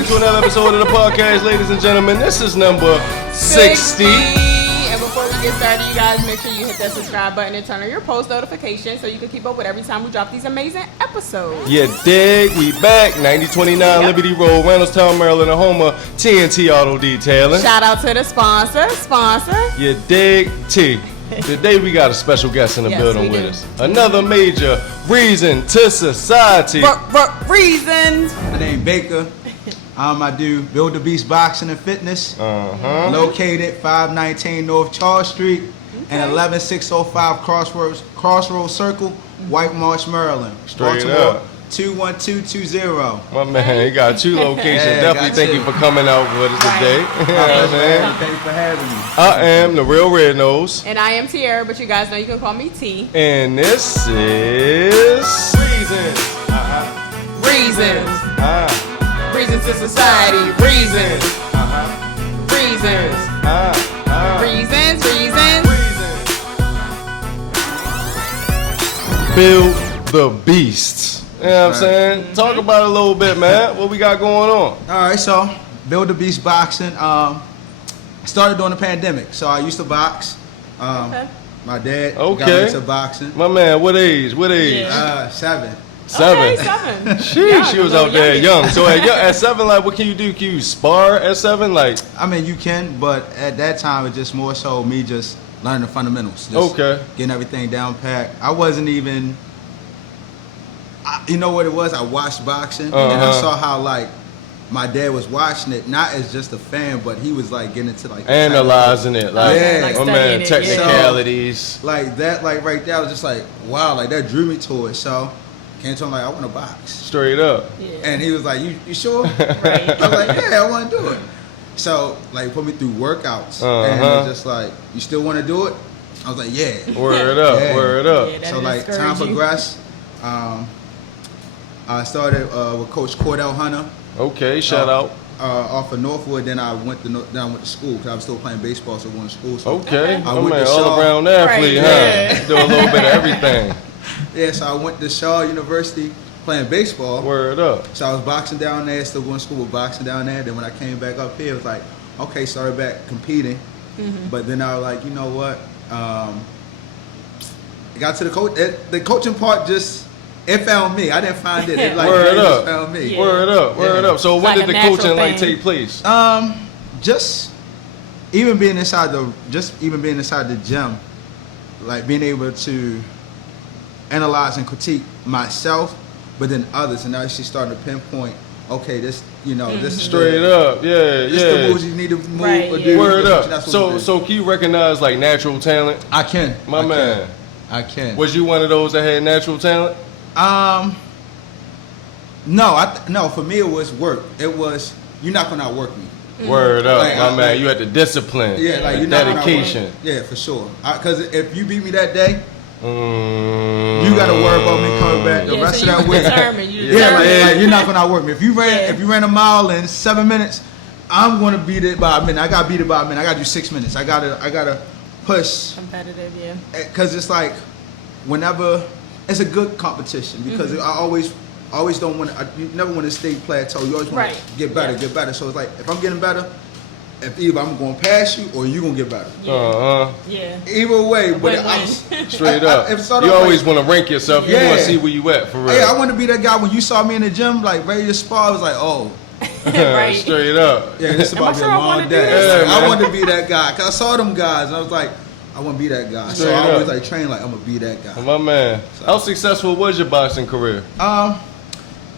back to another episode of the podcast, ladies and gentlemen. This is number 60. And before we get started, you guys make sure you hit that subscribe button and turn on your post notifications so you can keep up with every time we drop these amazing episodes. You dig? We back. 9029 Liberty Road, Reynoldstown, Maryland, a home of TNT Auto Detailing. Shout out to the sponsor. You dig? T. Today we got a special guest in the building with us. Another major Reasons2Society. Reasons. My name Baker. I do Build the Beast Boxing and Fitness. Located 519 North Charles Street and 11605 Crossroads Circle, White Marsh, Maryland. Straight Baltimore, up. 21220. My man, he got two locations. Definitely thank you for coming out with us today. Thanks for having me. I am the real Red Nose. And I am Tierra, but you guys know you can call me T. And this is Reasons. Reasons. Reasons2Society. Reasons. Reasons. Reasons. Build the Beast. You know what I'm saying? Talk about it a little bit, man. What we got going on? All right, so Build the Beast Boxing. Started during the pandemic. So I used to box. My dad got me into boxing. My man, what age? Yeah. 7. Okay, 7. She was out there young. So at 7, like, what can you do? Can you spar at 7? Like, I mean, you can, but at that time, it's just more so me just learning the fundamentals. Just getting everything down pat. I wasn't even, you know what it was? I watched boxing, and I saw how, like, my dad was watching it, not as just a fan, but he was, like, getting into, like, analyzing it. Like, my man, technicalities. So, like, that, like, right there, I was just like, wow, like, that drew me to it. So, came to him like, I want to box. Straight up. Yeah. And he was like, you sure? Right. I was like, yeah, I want to do it. So, like, put me through workouts. And it was just like, you still want to do it? I was like, yeah. Word up. Yeah, so, like, time progressed. I started with Coach Cordell Hunter. Okay, shout out. Off of Northwood, then I went to school because I was still playing baseball, so I went to school. So Okay, I went to all around athlete, huh? Yeah. Do a little bit of everything. Yeah, so I went to Shaw University playing baseball. Word up. So I was boxing down there, still going to school with boxing down there. Then when I came back up here, it was like, okay, started back competing. But then I was like, you know what? It got to the coach. The coaching part it found me. I didn't find it. It just found me. Yeah. Word up. So when did the coaching take place? Just even being inside the gym, like being able to analyze and critique myself, but then others, and actually starting to pinpoint. Okay, this is Straight up, This the moves you need to move or do. Word up. So can you recognize like natural talent? I can. My man. I can. Was you one of those that had natural talent? No, for me it was work. It was, you're not gonna outwork me. Word up, like, my man. You had the discipline. Yeah, like the dedication. Yeah, for sure. Because if you beat me that day, you gotta worry about me coming back the rest of that week. Like you're not gonna outwork me. If you ran a mile in 7 minutes, I'm gonna beat it by a minute. I gotta beat it by a minute. I gotta do 6 minutes. I gotta push. Competitive, yeah. Because it's like whenever it's a good competition because I always don't want to. You never want to stay plateau. You always want to get better. So it's like if I'm getting better, if either I'm going past you or you gonna get better. Yeah. Either way, but straight up. You always want to rank yourself. You want to see where you at for real. Yeah, I want to be that guy when you saw me in the gym, like ready to spar. I was like, oh. Straight up. Yeah, this is about to be a long day. I wanted to be that guy because I saw them guys and I was like, I want to be that guy. So I always like train like I'm gonna be that guy. My man. So, how successful was your boxing career?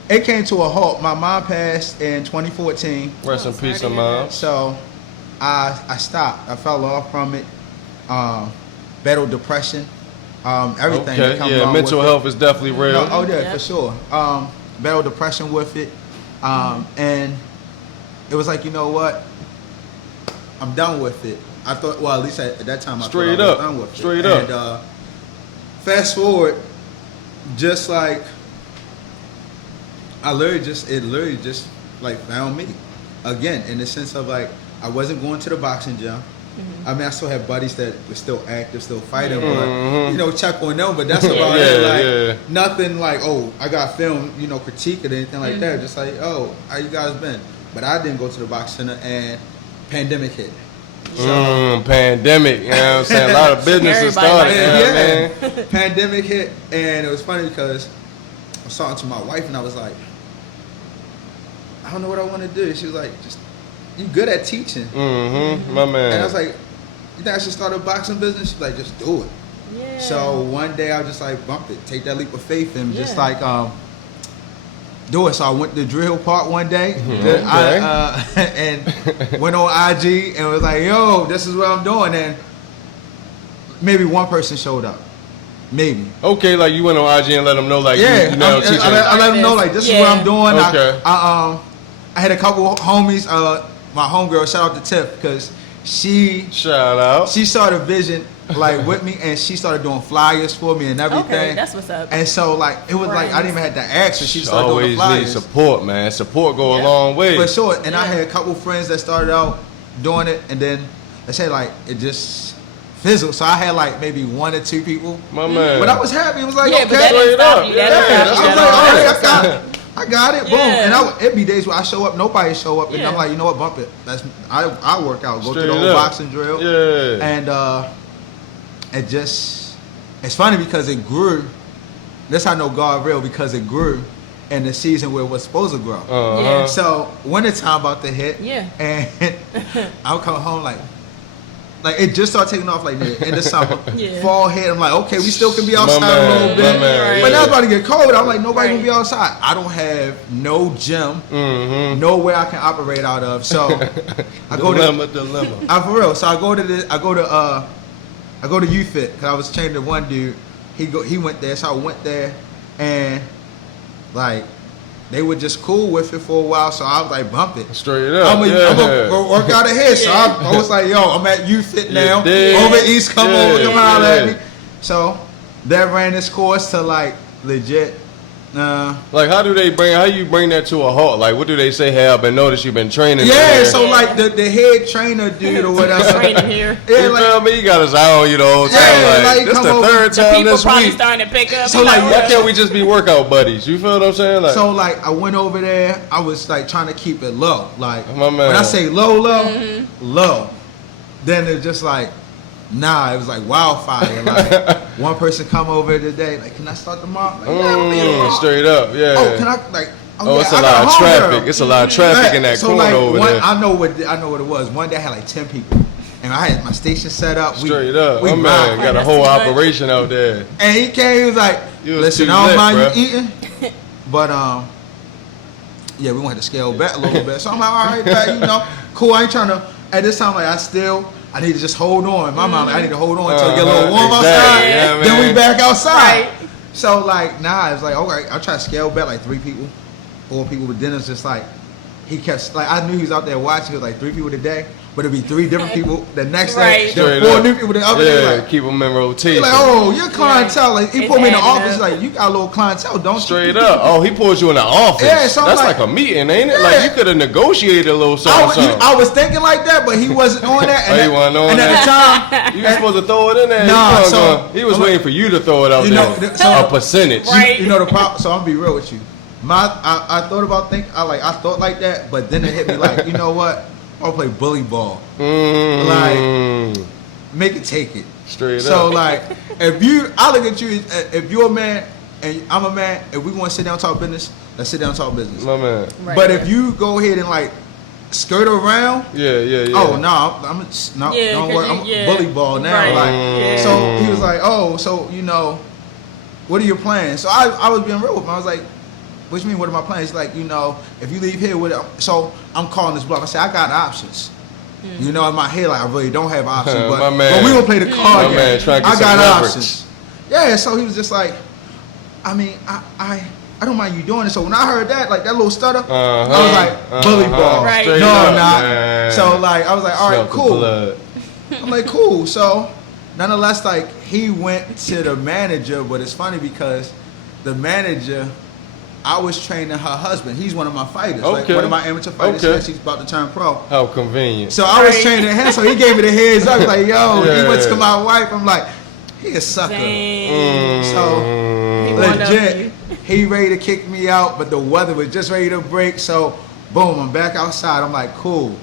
It came to a halt. My mom passed in 2014. Rest in peace, mom. So I stopped. I fell off from it. Battled depression. Everything. Okay. Yeah, mental health is definitely real. For sure. Battled depression with it. And it was like, you know what? I'm done with it. I thought, well, at least at that time, I thought I was done with it. Straight up. And fast forward, just like, it literally just like found me again in the sense of like, I wasn't going to the boxing gym. I mean, I still have buddies that were still active, still fighting, but check on them. But that's about it. Like nothing like, oh, I got film, critique or anything like that. Just like, oh, how you guys been? but I didn't go to the box center, and pandemic hit. So, pandemic, you know what I'm saying? A lot of businesses started. Yeah. Pandemic hit, and it was funny because I was talking to my wife, and I was like, I don't know what I want to do. She was like, just, you good at teaching. My man. And I was like, you think I should start a boxing business? She's like, just do it. Yeah. So one day I was just like, bump it, take that leap of faith, and just like do it. So I went to Drill Park one day, and went on IG and was like, yo, this is what I'm doing. And maybe one person showed up. Maybe. Okay, like you went on IG and let them know, like, yeah, you know, teaching. I let them know, like, this is what I'm doing. Okay. I had a couple homies, my homegirl, shout out to Tiff, because she saw the vision, like, with me, and she started doing flyers for me and everything. Okay, that's what's up. And so, like, it was like, I didn't even have to ask her. She started doing the flyers. Always need support, man. Support go a long way. For sure. And I had a couple friends that started out doing it, and then they said, like, it just fizzled. So I had, like, maybe 1 or 2 people. My man. But I was happy. It was like, okay. But that didn't stop you. I got it. Boom. And it'd be days where I show up, nobody show up, and I'm like, you know what, bump it. I work out, go to the whole boxing drill. Yeah. And it's funny because it grew. That's how I know God real, because it grew in the season where it was supposed to grow. So wintertime about to hit. And I'll come home like it just started taking off like in the summer. Fall hit, I'm like, okay, we still can be outside a little bit. But now it's about to get cold. I'm like, nobody can be outside. I don't have no gym, nowhere I can operate out of. So I go to for real. So I go to UFit, because I was training to one dude. He went there, so I went there, and like they were just cool with it for a while. So I was like, bump it. Straight up. I'm gonna go work out of here. So I was like, yo, I'm at UFit now. Over East, come over, come holler at me. So that ran this course to like legit. Like how you bring that to a halt? Like what do they say? Hey, I've been noticed you've been training. So like the head trainer dude or whatever. Training here. You feel me? He got his eye on you the whole time. Like this the third time this week. People probably starting to pick up. So like, why can't we just be workout buddies? You feel what I'm saying? Like, so like I went over there. I was like trying to keep it low. Like my man. When I say low, low. Then it's just like. Nah, it was like wildfire. Like one person come over today, like, can I start tomorrow? Like, straight up, Oh, can I like? It's a lot of traffic. It's a lot of traffic in that corner over there. I know what it was. One day I had like 10 people, and I had my station set up. Straight up, my man got a whole operation out there. And he came. He was like, "Listen, I don't mind you eating, but yeah, we want to scale back a little bit." So I'm like, "All right, back, cool." I ain't trying to. At this time, like I need to just hold on. In my mind, like, I need to hold on until it get a little warm outside. Yeah, then we back outside. Right. So like, it's like, okay, I'll try to scale back like 3 people, 4 people. But then it's just like, he kept, like, I knew he was out there watching. It was like 3 people today, but it'd be 3 different people the next day. Then 4 new people the other day. Like, keep them in rotation. Like, oh, your clientele. Like, he put me in the office. Like, you got a little clientele, don't you? Straight up. Oh, he pulls you in the office. Yeah, so that's like a meeting, ain't it? Like, you could have negotiated a little something. I was thinking like that, but he wasn't on that. And he wasn't on that. And at the time, you were supposed to throw it in there. Nah, he was waiting for you to throw it out there. A percentage. Right. You know the problem. So I'm gonna be real with you. I thought about I thought like that, but then it hit me like, you know what? I'll play bully ball. Like, make it take it. Straight up. So like, I look at you, if you're a man and I'm a man, if we want to sit down and talk business, let's sit down and talk business. My man. Right, but if you go ahead and like skirt around, oh no, don't worry, I'm bully ball now. Right. Like, so he was like, oh, so what are your plans? So I was being real with him. I was like, what do you mean, what are my plans? Like, if you leave here with it, so I'm calling this bluff. I say, I got options. In my head, like, I really don't have options, but we gonna play the card game. I got options. Yeah, so he was just like, I mean, I don't mind you doing it. So when I heard that, like that little stutter, I was like, bully ball. Right. No, I'm not. So like, I was like, all right, cool. I'm like, cool. So nonetheless, like, he went to the manager, but it's funny because the manager, I was training her husband. He's one of my fighters, like one of my amateur fighters. She's about to turn pro. How convenient. So I was training him, so he gave me the heads up. Like, yo, he went to my wife. I'm like, he a sucker. So legit, he ready to kick me out, but the weather was just ready to break. So Boom, I'm back outside. I'm like, cool.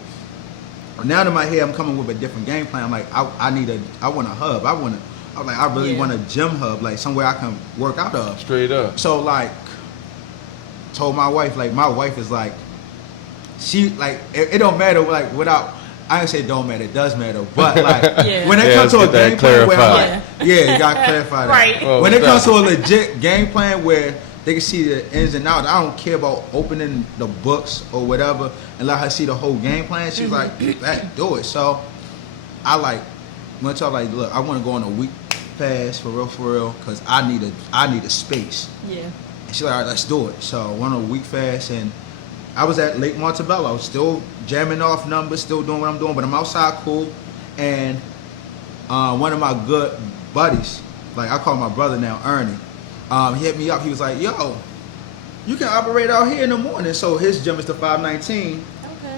Now in my head, I'm coming with a different game plan. I'm like, I want a hub. I really want a gym hub, like somewhere I can work out of. Straight up. So like, told my wife, like my wife is like, she like, it don't matter, like without, I didn't say it don't matter, it does matter. But like, when it comes to a game plan where I'm like, you gotta clarify that. Right. Well, when it comes to a legit game plan where they can see the ins and outs, I don't care about opening the books or whatever and let her see the whole game plan. She's like, do it. So I like went to her like, look, I want to go on a week fast for real, because I need a space. Yeah. And she's like, all right, let's do it. So I went on a week fast, and I was at Lake Montebello, still jamming off numbers, still doing what I'm doing, but I'm outside cool. And one of my good buddies, like I call my brother now, Ernie, he hit me up. He was like, yo, you can operate out here in the morning. So his gym is the 519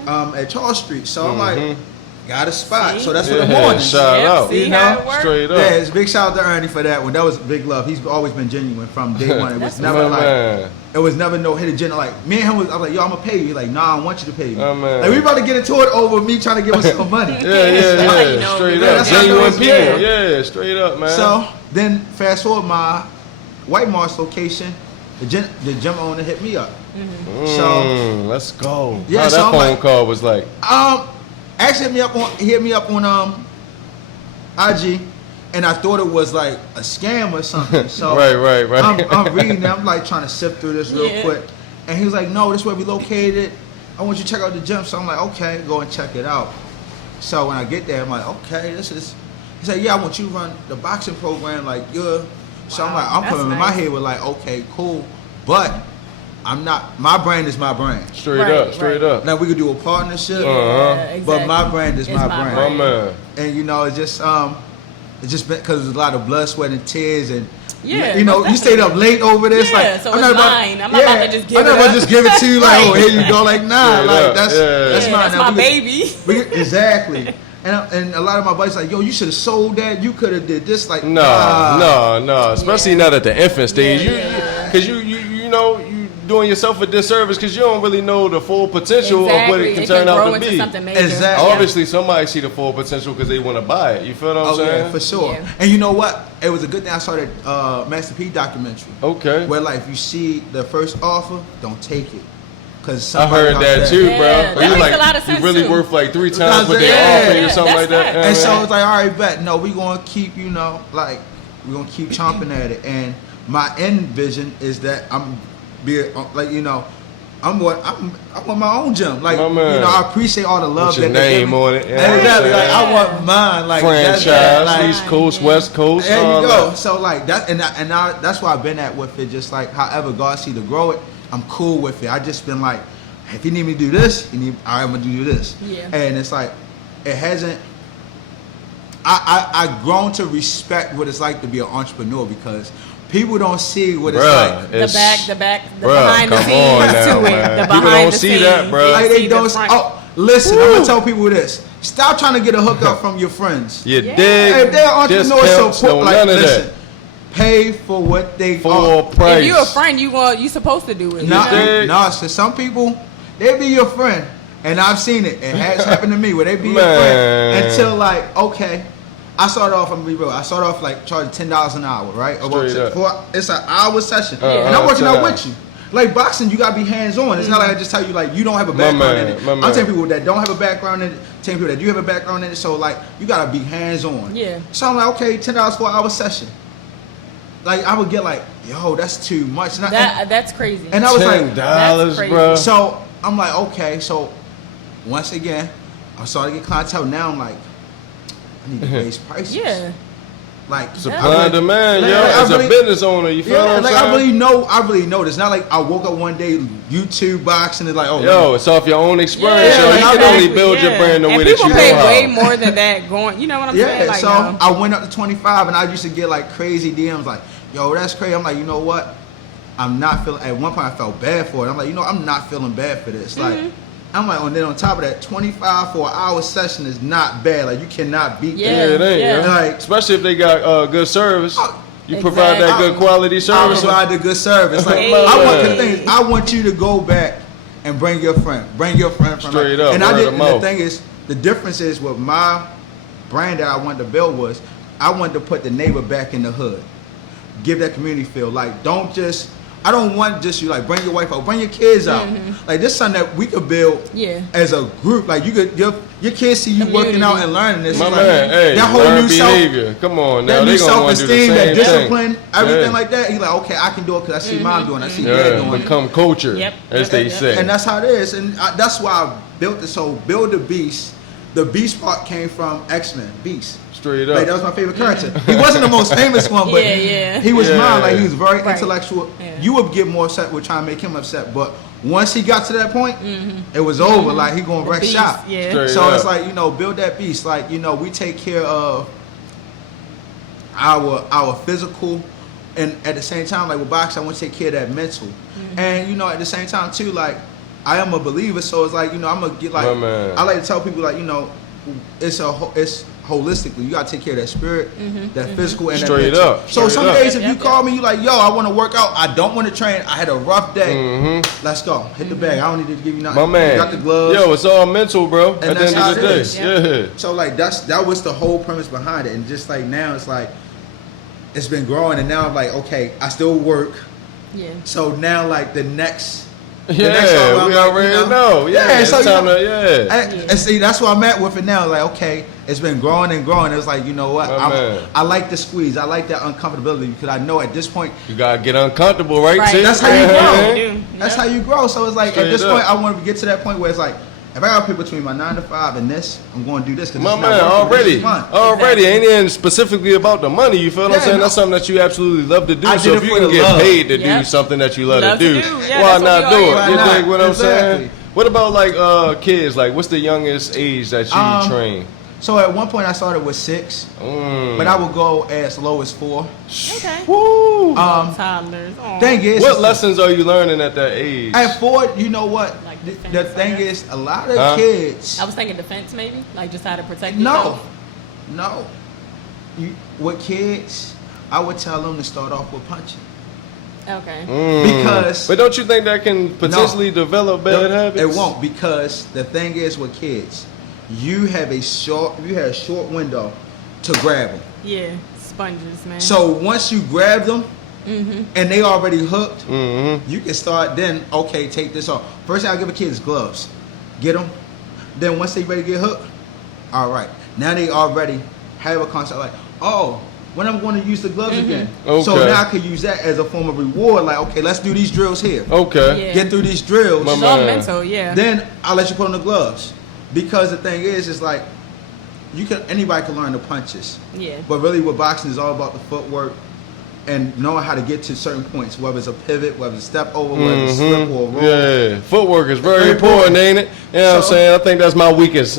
at Charles Street. So I'm like, got a spot. So that's for the morning. Shout out. See how it works? Straight up. Yeah, it's big shout out to Ernie for that one. That was big love. He's always been genuine from day one. It was never like, it was never no hidden agenda. Like me and him I was like, yo, I'm gonna pay you. He's like, nah, I want you to pay me. Like we about to get into it over me trying to give us some money. Yeah. Straight up. Genuine people. Yeah, straight up, man. So then fast forward, my White Marsh location, the gym owner hit me up. So let's go. Yeah, how so that I'm phone like, call was like. Actually hit me up on IG, and I thought it was like a scam or something. So right. I'm reading it. I'm like trying to sift through this real quick, and he was like, "No, this is where we located. I want you to check out the gym." So I'm like, "Okay, go and check it out." So when I get there, I'm like, "Okay, this is." He said, "Yeah, I want you to run the boxing program, like you're." So I'm like, I'm putting in my head with like, "Okay, cool," but I'm not. My brand is my brand. Straight up. Now we could do a partnership, exactly. but my brand is my brand. My man. And you know, it's just because there's a lot of blood, sweat, and tears, and Yeah, you know, you stayed up late over this. Yeah, like, so it's mine. I'm not about to just give it I'm not about to just give it to you like, Right. oh, here you go. Like, nah, like that's mine. That's Now, my baby. Exactly. And a lot of my buddies like, yo, you should have sold that. You could have did this. Like, no. Especially not at the infant stage. Because you know, you doing yourself a disservice because you don't really know the full potential of what it can turn out to be. Exactly. Obviously, somebody see the full potential because they want to buy it. You feel what I'm saying? Yeah, for sure. Yeah. And you know what? It was a good thing I saw that Master P documentary. Okay. Where like if you see the first offer, don't take it. Cause I heard that too, bro. That makes like, a lot of sense you really too. worth like 3 times what they offer you or something like that. And so it's like, all right, bet. No, we gonna keep, you know, like we're gonna keep chomping at it. And my end vision is that I'm I want my own gym. Like, you know, I appreciate all the love that they give me. On it. Exactly. Like, I want mine. Like, franchise, like, East Coast, West Coast. There you go. That. So like that, and that's why I've been at with it. Just like however God see to grow it, I'm cool with it. I just been like, if you need me to do this, I'm gonna do this. Yeah. And it's like, it hasn't. I've grown to respect what it's like to be an entrepreneur because people don't see what it's like. The behind the scenes to it. The behind the scenes. People don't see that, bro. Like they don't. Oh, listen, I'm gonna tell people this. Stop trying to get a hookup from your friends. You dig? If they're entrepreneurs, support. Like, listen. Pay for what they for price. If you're a friend, you supposed to do it. No, so some people, they be your friend. And I've seen it. It has happened to me where they be your friend until like, okay. I started off, I'm gonna be real, I started off like charging $10 an hour, right? It's an hour session. And I'm working out with you. Like boxing, you gotta be hands-on. It's not like I just tell you like you don't have a background in it. I'm telling people that don't have a background in it, telling people that do have a background in it, so like you gotta be hands-on. Yeah. So I'm like, okay, $10 for an hour session. Like I would get like, yo, that's too much. That's crazy. And I was like, $10, bro. So I'm like, okay, so once again, I'm starting to get clientele. Now I'm like, I need to raise prices. Yeah. Like supply and demand, as a business owner, you feel what I'm saying? I really know this. Not like I woke up one day, YouTube boxing, and like, it's off your own experience. You can only build your brand the way that you know. People pay way more than that going. You know what I'm saying? Like, so I went up to 25, and I used to get like crazy DMs, like, yo, that's crazy. I'm like, you know what? I'm not feeling. At one point, I felt bad for it. I'm like, you know, I'm not feeling bad for this. Like. I'm like, and then on top of that, 25 for an hour session is not bad. Like you cannot beat that. Yeah, it ain't. Like, especially if they got good service. You provide that good quality service. I provide the good service. Like I want you to go back and bring your friend. Bring your friend from Straight up. And the thing is, the difference is with my brand that I wanted to build was I wanted to put the neighbor back in the hood. Give that community feel. Like, I don't want just you like bring your wife out, bring your kids out. Like, this is something that we could build as a group. Like, you could your kids see you working out and learning this. My like, man, hey, that whole new behavior. Come on now, that they new gonna want to do the self-esteem, same that discipline, thing. everything like that. He's like, okay, I can do it because I see mom doing it, I see dad doing it. Become culture, as they say. And that's how it is. And that's why I built it. So, Build the Beast. The Beast part came from X-Men, Beast. Straight up. Like, that was my favorite character. He wasn't the most famous one, but he was mine. Like, he was very intellectual. You would get more upset with trying to make him upset, but once he got to that point, it was over. Like, he gonna wreck shop. So it's like, build that beast. Like, we take care of our physical, and at the same time, like with boxing, I want to take care of that mental. And at the same time too, like, I am a believer, so it's like, I'm gonna get like, I like to tell people like, it's holistically. You gotta take care of that spirit, that physical, and straight that mental. up. So some days, if you call me, you like, yo, I want to work out. I don't want to train. I had a rough day. Let's go. Hit the bag. I don't need to give you nothing. My man, you got the gloves. Yo, it's all mental, bro. And at the end of the day, So like that was the whole premise behind it, and just like now, it's like it's been growing, and now I'm like, okay, I still work. So now, like the next. We already know. It's so time to, and see, that's where I'm at with it now. Like, okay, it's been growing and growing. It's like, you know what? I like the squeeze. I like that uncomfortability because I know at this point you gotta get uncomfortable, right? That's how you grow. That's how you grow. So it's like, straight at this up. point, I want to get to that point where it's like, if I got to pick between my 9 to 5 and this, I'm going to do this because my man, already ain't even specifically about the money. You feel what I'm saying? That's something that you absolutely love to do. So if you can get paid to do something that you love to do, why not do it? You dig what I'm saying? What about like kids? Like, what's the youngest age that you train? So at one point I started with 6, but I would go as low as 4. Okay. Woo! Toddlers. Thing is, what lessons are you learning at that age? At 4, you know what? Like the thing is, a lot of kids. I was thinking defense, maybe, like just how to protect yourself. No. With kids, I would tell them to start off with punching. Okay. Because. But don't you think that can potentially develop bad habits? It won't, because the thing is with kids. You have a short window to grab them. Yeah, sponges, man. So once you grab them and they already hooked, you can start then, okay, take this off. First thing I give a kid is gloves. Get them. Then once they ready to get hooked, all right. Now they already have a concept like, oh, when I'm going to use the gloves again. Okay. So now I can use that as a form of reward. Like, okay, let's do these drills here. Okay. Yeah. Get through these drills. It's all mental, Then I'll let you put on the gloves. Because the thing is like anybody can learn the punches. Yeah. But really, with boxing is all about the footwork and knowing how to get to certain points, whether it's a pivot, whether it's a step over, whether it's a slip or a roll. Yeah, footwork is very important, ain't it? You know what I'm saying? I think that's my weakest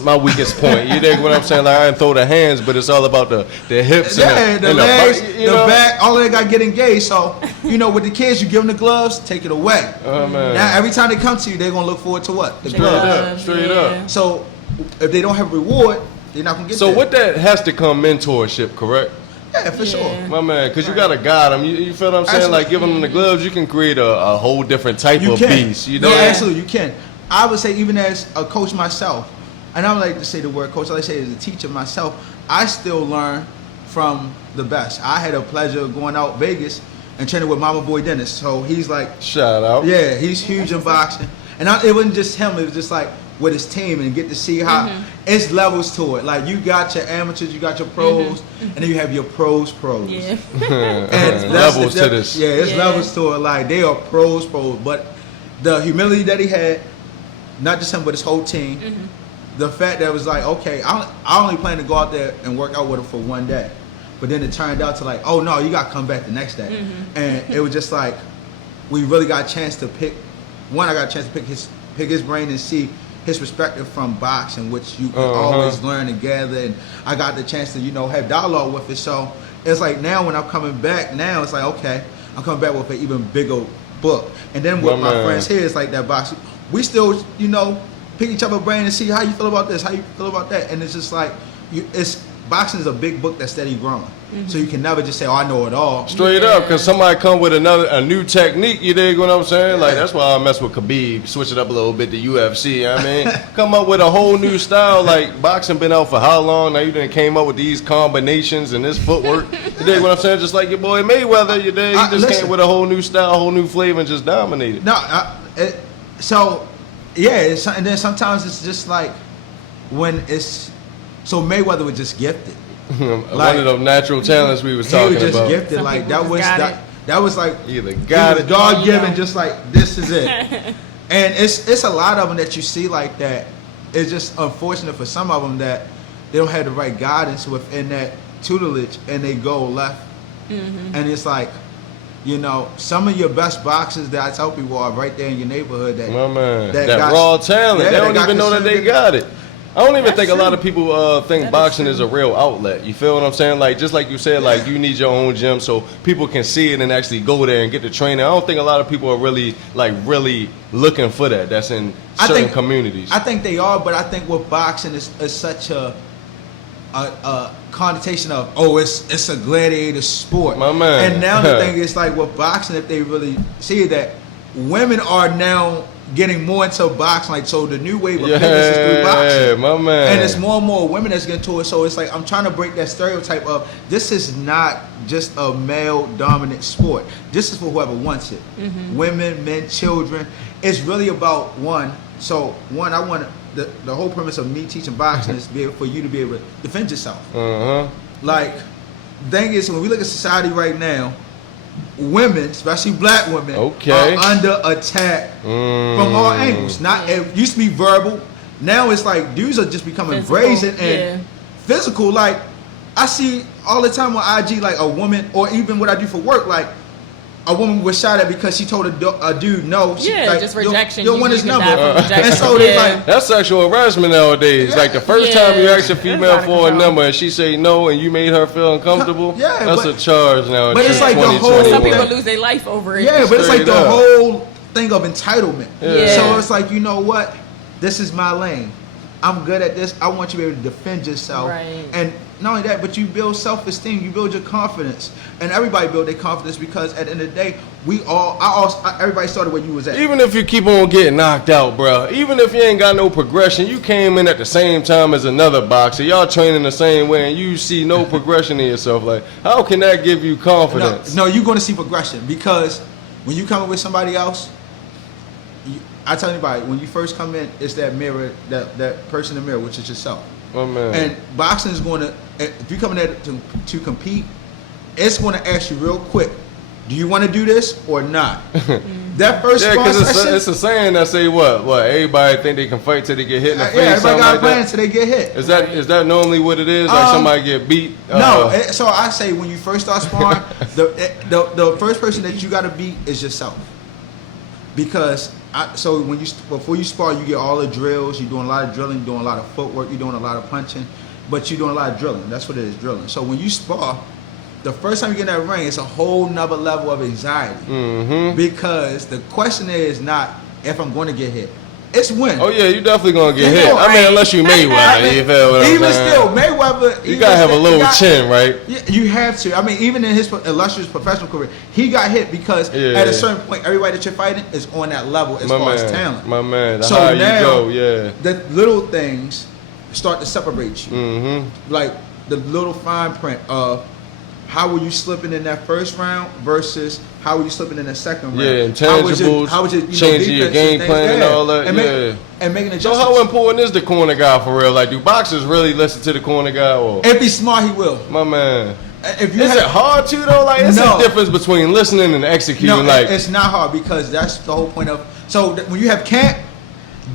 point. You dig what I'm saying? Like, I didn't throw the hands, but it's all about the hips and the legs, the back, all of that got to get engaged. So, with the kids, you give them the gloves, take it away. Oh, man. Now, every time they come to you, they're going to look forward to what? The gloves. Straight up. So, if they don't have a reward, they're not going to get so there. with that has to come mentorship, correct? Yeah, for sure. My man, because you got to guide them. You feel what I'm saying? Absolutely. Like, giving them the gloves, you can create a whole different type of beast. You know? No, absolutely, you can. I would say, even as a coach myself, and I would like to say the word coach, I like to say as a teacher myself, I still learn from the best. I had a pleasure of going out Vegas and training with Mama Boy Dennis. So he's like... Shout out. Yeah, he's huge in boxing. And it wasn't just him, it was just like with his team, and get to see how it's levels to it. Like, you got your amateurs, you got your pros, and then you have your pros. Yeah. And levels to this. Yeah, it's levels to it. Like, they are pros. But the humility that he had, not just him, but his whole team, the fact that it was like, okay, I only plan to go out there and work out with him for one day. But then it turned out to like, oh no, you got to come back the next day. And it was just like, we really got a chance to pick, I got a chance to pick his brain and see his perspective from boxing, which you can always learn and gather. And I got the chance to, have dialogue with it. So it's like, now when I'm coming back, now it's like, okay, I'm coming back with an even bigger book. And then with my friends here, it's like that boxing. We still, pick each other's brain and see how you feel about this, how you feel about that. And it's just like, it's boxing is a big book that's steady growing. So you can never just say, "Oh, I know it all." Straight up, because somebody come with a new technique. You dig what I'm saying? Like that's why I mess with Khabib, switch it up a little bit to UFC. I mean, come up with a whole new style. Like boxing been out for how long? Now you done came up with these combinations and this footwork. You dig what I'm saying? Just like your boy Mayweather. You dig? He just came with a whole new style, a whole new flavor, and just dominated. No, so yeah, and then sometimes it's just like when it's so Mayweather was just gifted. One of those natural talents we was talking about. He was just gifted. Like that was like either got it, God given. Just like this is it. And it's a lot of them that you see like that. It's just unfortunate for some of them that they don't have the right guidance within that tutelage, and they go left. And it's like, you know, some of your best boxers that I tell people are right there in your neighborhood. That raw talent. They don't even know that they got it. I don't even think a lot of people think boxing is a real outlet. You feel what I'm saying? Like, just like you said, like you need your own gym so people can see it and actually go there and get the training. I don't think a lot of people are really looking for that. That's in certain communities. I think they are, but I think with boxing is such a connotation of, oh, it's a gladiator sport. My man. And now the thing is like with boxing, if they really see that women are now getting more into boxing, like so the new wave of fitness is through boxing. My man. And it's more and more women that's getting to it. So it's like I'm trying to break that stereotype of this is not just a male dominant sport. This is for whoever wants it. Women, men, children. It's really about one. So one, I want the whole premise of me teaching boxing is for you to be able to defend yourself. Like, the thing is, when we look at society right now, women, especially black women, are under attack from all angles. It used to be verbal. Now it's like dudes are just becoming brazen and physical. Like I see all the time on IG, like a woman, or even what I do for work, like a woman was shot at because she told a dude no. Just rejection. You don't want his number. And so they like that's sexual harassment nowadays. Like the first time you ask a female for a number and she say no and you made her feel uncomfortable, that's a charge now. But it's like the whole some people lose their life over it. Yeah, but it's like the whole thing of entitlement. So it's like, you know what? This is my lane. I'm good at this. I want you to be able to defend yourself. And not only that, but you build self-esteem, you build your confidence, and everybody build their confidence because at the end of the day, everybody started where you was at. Even if you keep on getting knocked out, bro, even if you ain't got no progression, you came in at the same time as another boxer, y'all training the same way, and you see no progression in yourself. Like, how can that give you confidence? No, you're going to see progression because when you come in with somebody else, I tell anybody, when you first come in, it's that mirror, that person in the mirror, which is yourself. Oh, man. And boxing is going to, if you come in there to compete, it's going to ask you real quick, do you want to do this or not? That first because it's a saying that say what everybody think they can fight till they get hit in the face. Everybody got a plan till they get hit. Is that normally what it is? Like somebody get beat? No. So I say when you first start sparring, the first person that you got to beat is yourself. Because before you spar, you get all the drills. You're doing a lot of drilling, you're doing a lot of footwork, you're doing a lot of punching, but you're doing a lot of drilling. That's what it is, drilling. So when you spar, the first time you get in that ring, it's a whole nother level of anxiety. Because the question is not if I'm going to get hit. It's when. Oh yeah, you definitely gonna get hit. I mean, unless you Mayweather, you feel what I'm saying? Even still, Mayweather. You gotta have a little chin, right? You have to. I mean, even in his illustrious professional career, he got hit because at a certain point, everybody that you're fighting is on that level as far as talent. My man, the higher you go, the little things start to separate you. Like the little fine print of how were you slipping in that first round versus how were you slipping in the second round? Yeah, intangibles, how was your changing your game plan and all that. And making adjustments. So how important is the corner guy for real? Like, do boxers really listen to the corner guy? Or if he's smart, he will. My man. Is it hard to though? Like, it's a difference between listening and executing. No, like, it's not hard because that's the whole point of. So when you have camp,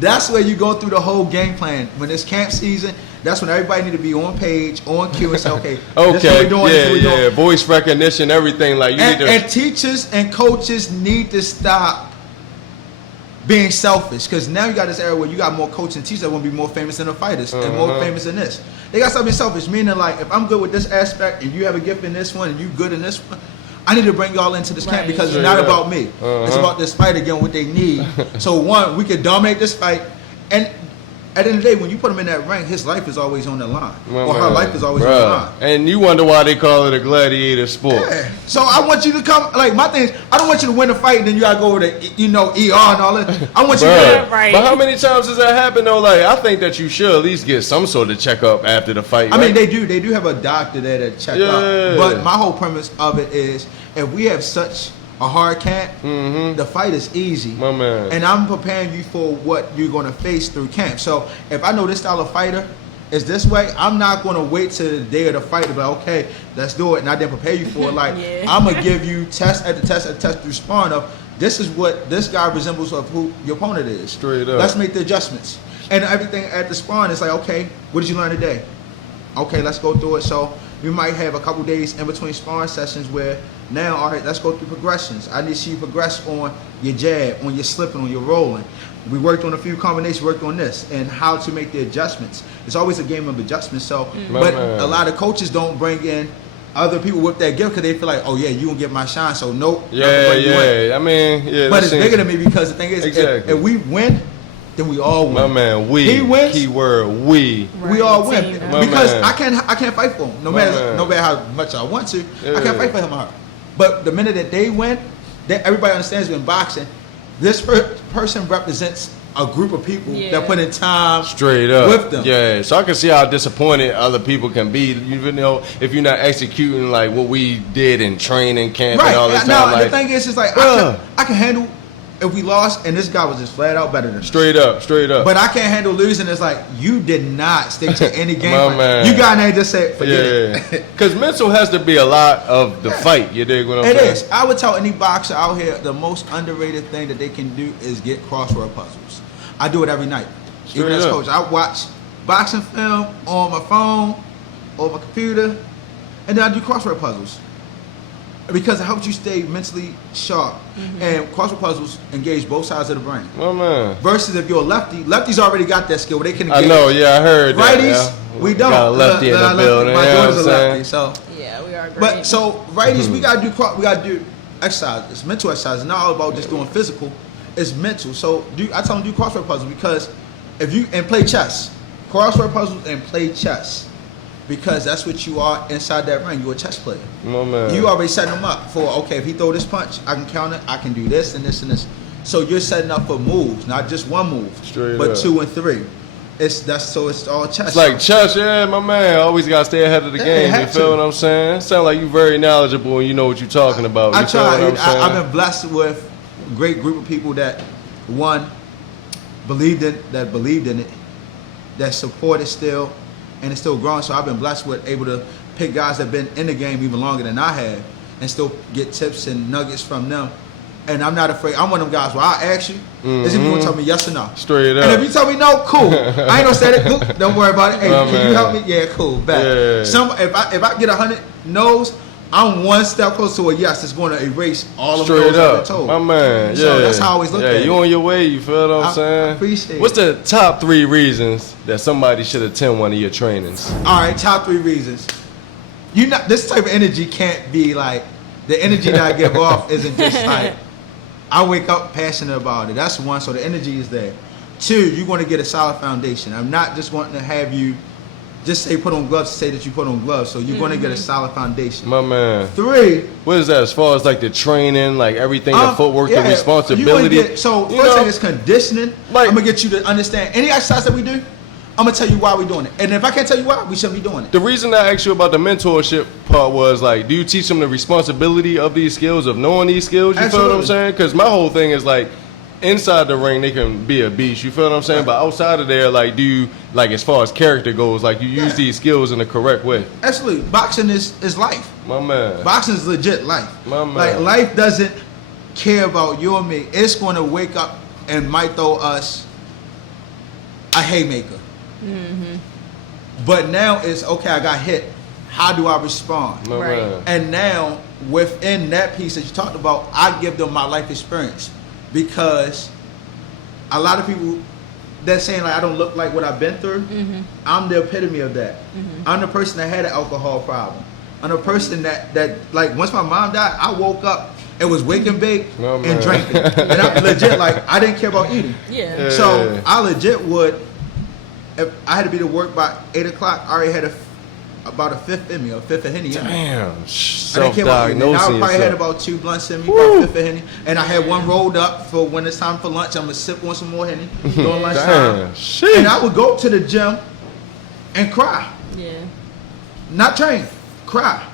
that's where you go through the whole game plan. When it's camp season, that's when everybody need to be on page, on cue, and say, okay, this is what we're doing, voice recognition, everything. Like, you need to. And teachers and coaches need to stop being selfish because now you got this era where you got more coaches and teachers that want to be more famous than the fighters and more famous than this. They got to stop being selfish, meaning like if I'm good with this aspect and you have a gift in this one and you good in this one, I need to bring y'all into this camp because it's not about me. It's about this fight again, what they need. So one, we can dominate this fight, and at the end of the day, when you put him in that ring, his life is always on the line, her life is always on the line. And you wonder why they call it a gladiator sport. Yeah. So I want you to come. Like my thing is, I don't want you to win a fight and then you gotta go to ER and all that. I want you to. Right. But how many times does that happen though? Like I think that you should at least get some sort of checkup after the fight. I mean, they do have a doctor there to check up. But my whole premise of it is, if we have such a hard camp, the fight is easy. My man. And I'm preparing you for what you're going to face through camp. So if I know this style of fighter is this way, I'm not going to wait till the day of the fight to be like, okay, let's do it. And I didn't prepare you for it. Like, I'm going to give you test after test after test through sparring of, this is what this guy resembles of who your opponent is. Straight up. Let's make the adjustments. And everything at the sparring is like, okay, what did you learn today? Okay, let's go through it. So we might have a couple days in between sparring sessions where now, all right, let's go through progressions. I need to see you progress on your jab, on your slipping, on your rolling. We worked on a few combinations, worked on this, and how to make the adjustments. It's always a game of adjustments. So, but a lot of coaches don't bring in other people with that gift because they feel like, oh yeah, you won't get my shine. So nope. Yeah. I mean, but it's bigger than me because the thing is, if we win, then we all win. My man, we. He wins. Keyword we. Right. We all win because man. I can't fight for him. No matter how much I want to, I can't fight for him or her. But the minute that they win, everybody understands in boxing, this person represents a group of people that put in time straight up with them. Yeah, so I can see how disappointed other people can be, even though if you're not executing like what we did in training camp and all this time. Now, the thing is, it's like I can handle if we lost and this guy was just flat out better than us. Straight up. But I can't handle losing. It's like, you did not stick to any game plan. Man. You got in there and just say, forget it. Because mental has to be a lot of the fight. You dig what I'm saying? It is. I would tell any boxer out here, the most underrated thing that they can do is get crossword puzzles. I do it every night. Even as a coach. I watch boxing film on my phone, on my computer, and then I do crossword puzzles. Because it helps you stay mentally sharp. And crossword puzzles engage both sides of the brain. Oh, man. Versus if you're a lefty, lefties already got that skill where they can engage. I know, I heard that. Righties, we don't. Got a lefty in the building. My daughter's a lefty, so. Yeah, we are great. But so righties, we gotta do exercise. It's mental exercise. It's not all about just doing physical. It's mental. So I tell them do crossword puzzles because if you play chess, crossword puzzles and play chess. Because that's what you are inside that ring. You're a chess player. Oh, man. You already setting them up for, okay, if he throw this punch, I can counter, I can do this and this and this. So you're setting up for moves, not just one move, but 2 and 3. It's all chess. It's like chess, my man. Always gotta stay ahead of the game. You feel what I'm saying? Sound like you're very knowledgeable and you know what you're talking about. I try. I've been blessed with a great group of people that believed in it, that support it still. And it's still growing, so I've been blessed with able to pick guys that have been in the game even longer than I have and still get tips and nuggets from them. And I'm not afraid. I'm one of them guys where I ask you, is if you want to tell me yes or no. Straight up. And if you tell me no, cool. I ain't gonna say that, cool. Don't worry about it. Hey, can you help me? Yeah, cool. Bet. Yeah. If I get 100 no's, I'm one step closer to a yes. It's going to erase all of those I've been told. My man. So that's how I always look at it. You on your way. You feel what I'm saying? I appreciate it. What's the top 3 reasons that somebody should attend one of your trainings? All right, top 3 reasons. This type of energy can't be like, the energy that I give off isn't just like, I wake up passionate about it. That's one, so the energy is there. 2, you're going to get a solid foundation. I'm not just wanting to have you just say put on gloves to say that you put on gloves. So you're going to get a solid foundation. My man. 3. What is that as far as like the training, like everything, the footwork, the responsibility? First thing is conditioning. Like, I'm going to get you to understand any exercise that we do. I'm going to tell you why we're doing it. And if I can't tell you why, we shouldn't be doing it. The reason I asked you about the mentorship part was like, do you teach them the responsibility of these skills, of knowing these skills? You feel what I'm saying? Because my whole thing is like, inside the ring, they can be a beast. You feel what I'm saying? Right. But outside of there, like, do you, like, as far as character goes, like, you use these skills in the correct way? Absolutely. Boxing is life. My man. Boxing is legit life. My man. Like, life doesn't care about you or me. It's going to wake up and might throw us a haymaker. But now it's, okay, I got hit. How do I respond? Right. And now, within that piece that you talked about, I give them my life experience. Because a lot of people that's saying like I don't look like what I've been through, I'm the epitome of that. I'm the person that had an alcohol problem. I'm the person that like once my mom died, I woke up and was waking big and drinking. And I'm legit like I didn't care about eating. So I legit would if I had to be to work by 8 o'clock, I already had about a fifth in me, a fifth of Henny in me. Damn, self-diagnosing I probably yourself. had about 2 blunts in me, about a fifth of Henny. And I had one rolled up for when it's time for lunch. I'm going to sip on some more Henny during lunchtime. And I would go to the gym and cry. Yeah. Not train, cry.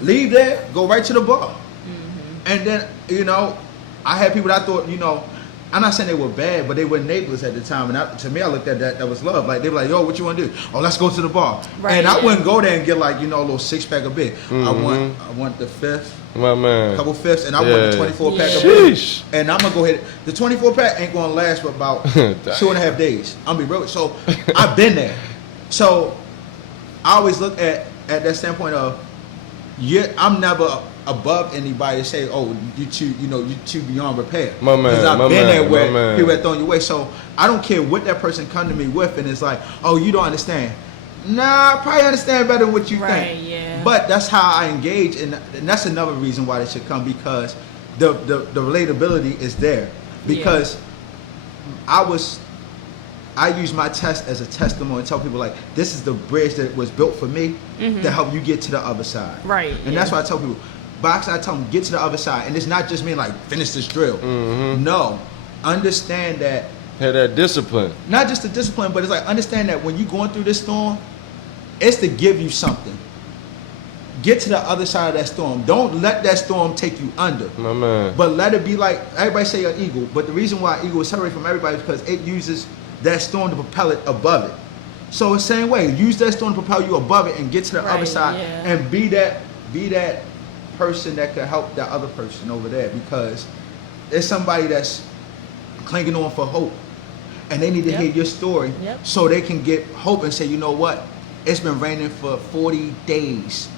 Leave there, go right to the bar. And then, you know, I had people that I thought, you know, I'm not saying they were bad, but they were neighbors at the time. And to me, I looked at that was love. Like, they were like, yo, what you want to do? Oh, let's go to the bar. Right, and I wouldn't go there and get, like, you know, a little 6-pack of beer. I want the fifth. My man. A couple fifths, and I want the 24-pack of beer. And I'm going to go ahead. The 24-pack ain't going to last for about 2.5 days. I'm going to be real. So, I've been there. So, I always look at that standpoint of, I'm never above anybody to say, oh, you too beyond repair. My man, because I've been there where people have thrown you away. So I don't care what that person come to me with, and it's like, oh, you don't understand. Nah, I probably understand better than what you think. Yeah. But that's how I engage, and that's another reason why they should come, because the relatability is there. Because I use my test as a testimony and tell people, like, this is the bridge that was built for me to help you get to the other side. Right. And that's why I tell people, boxing, I tell them, get to the other side. And it's not just me like, finish this drill. No. Understand that. Have that discipline. Not just the discipline, but it's like, understand that when you're going through this storm, it's to give you something. Get to the other side of that storm. Don't let that storm take you under. My man. But let it be like, everybody say an eagle, but the reason why eagle is separated from everybody is because it uses that storm to propel it above it. So the same way, use that storm to propel you above it and get to the other side and be that person that can help that other person over there, because there's somebody that's clinging on for hope, and they need to hear your story so they can get hope and say, you know what, it's been raining for 40 days.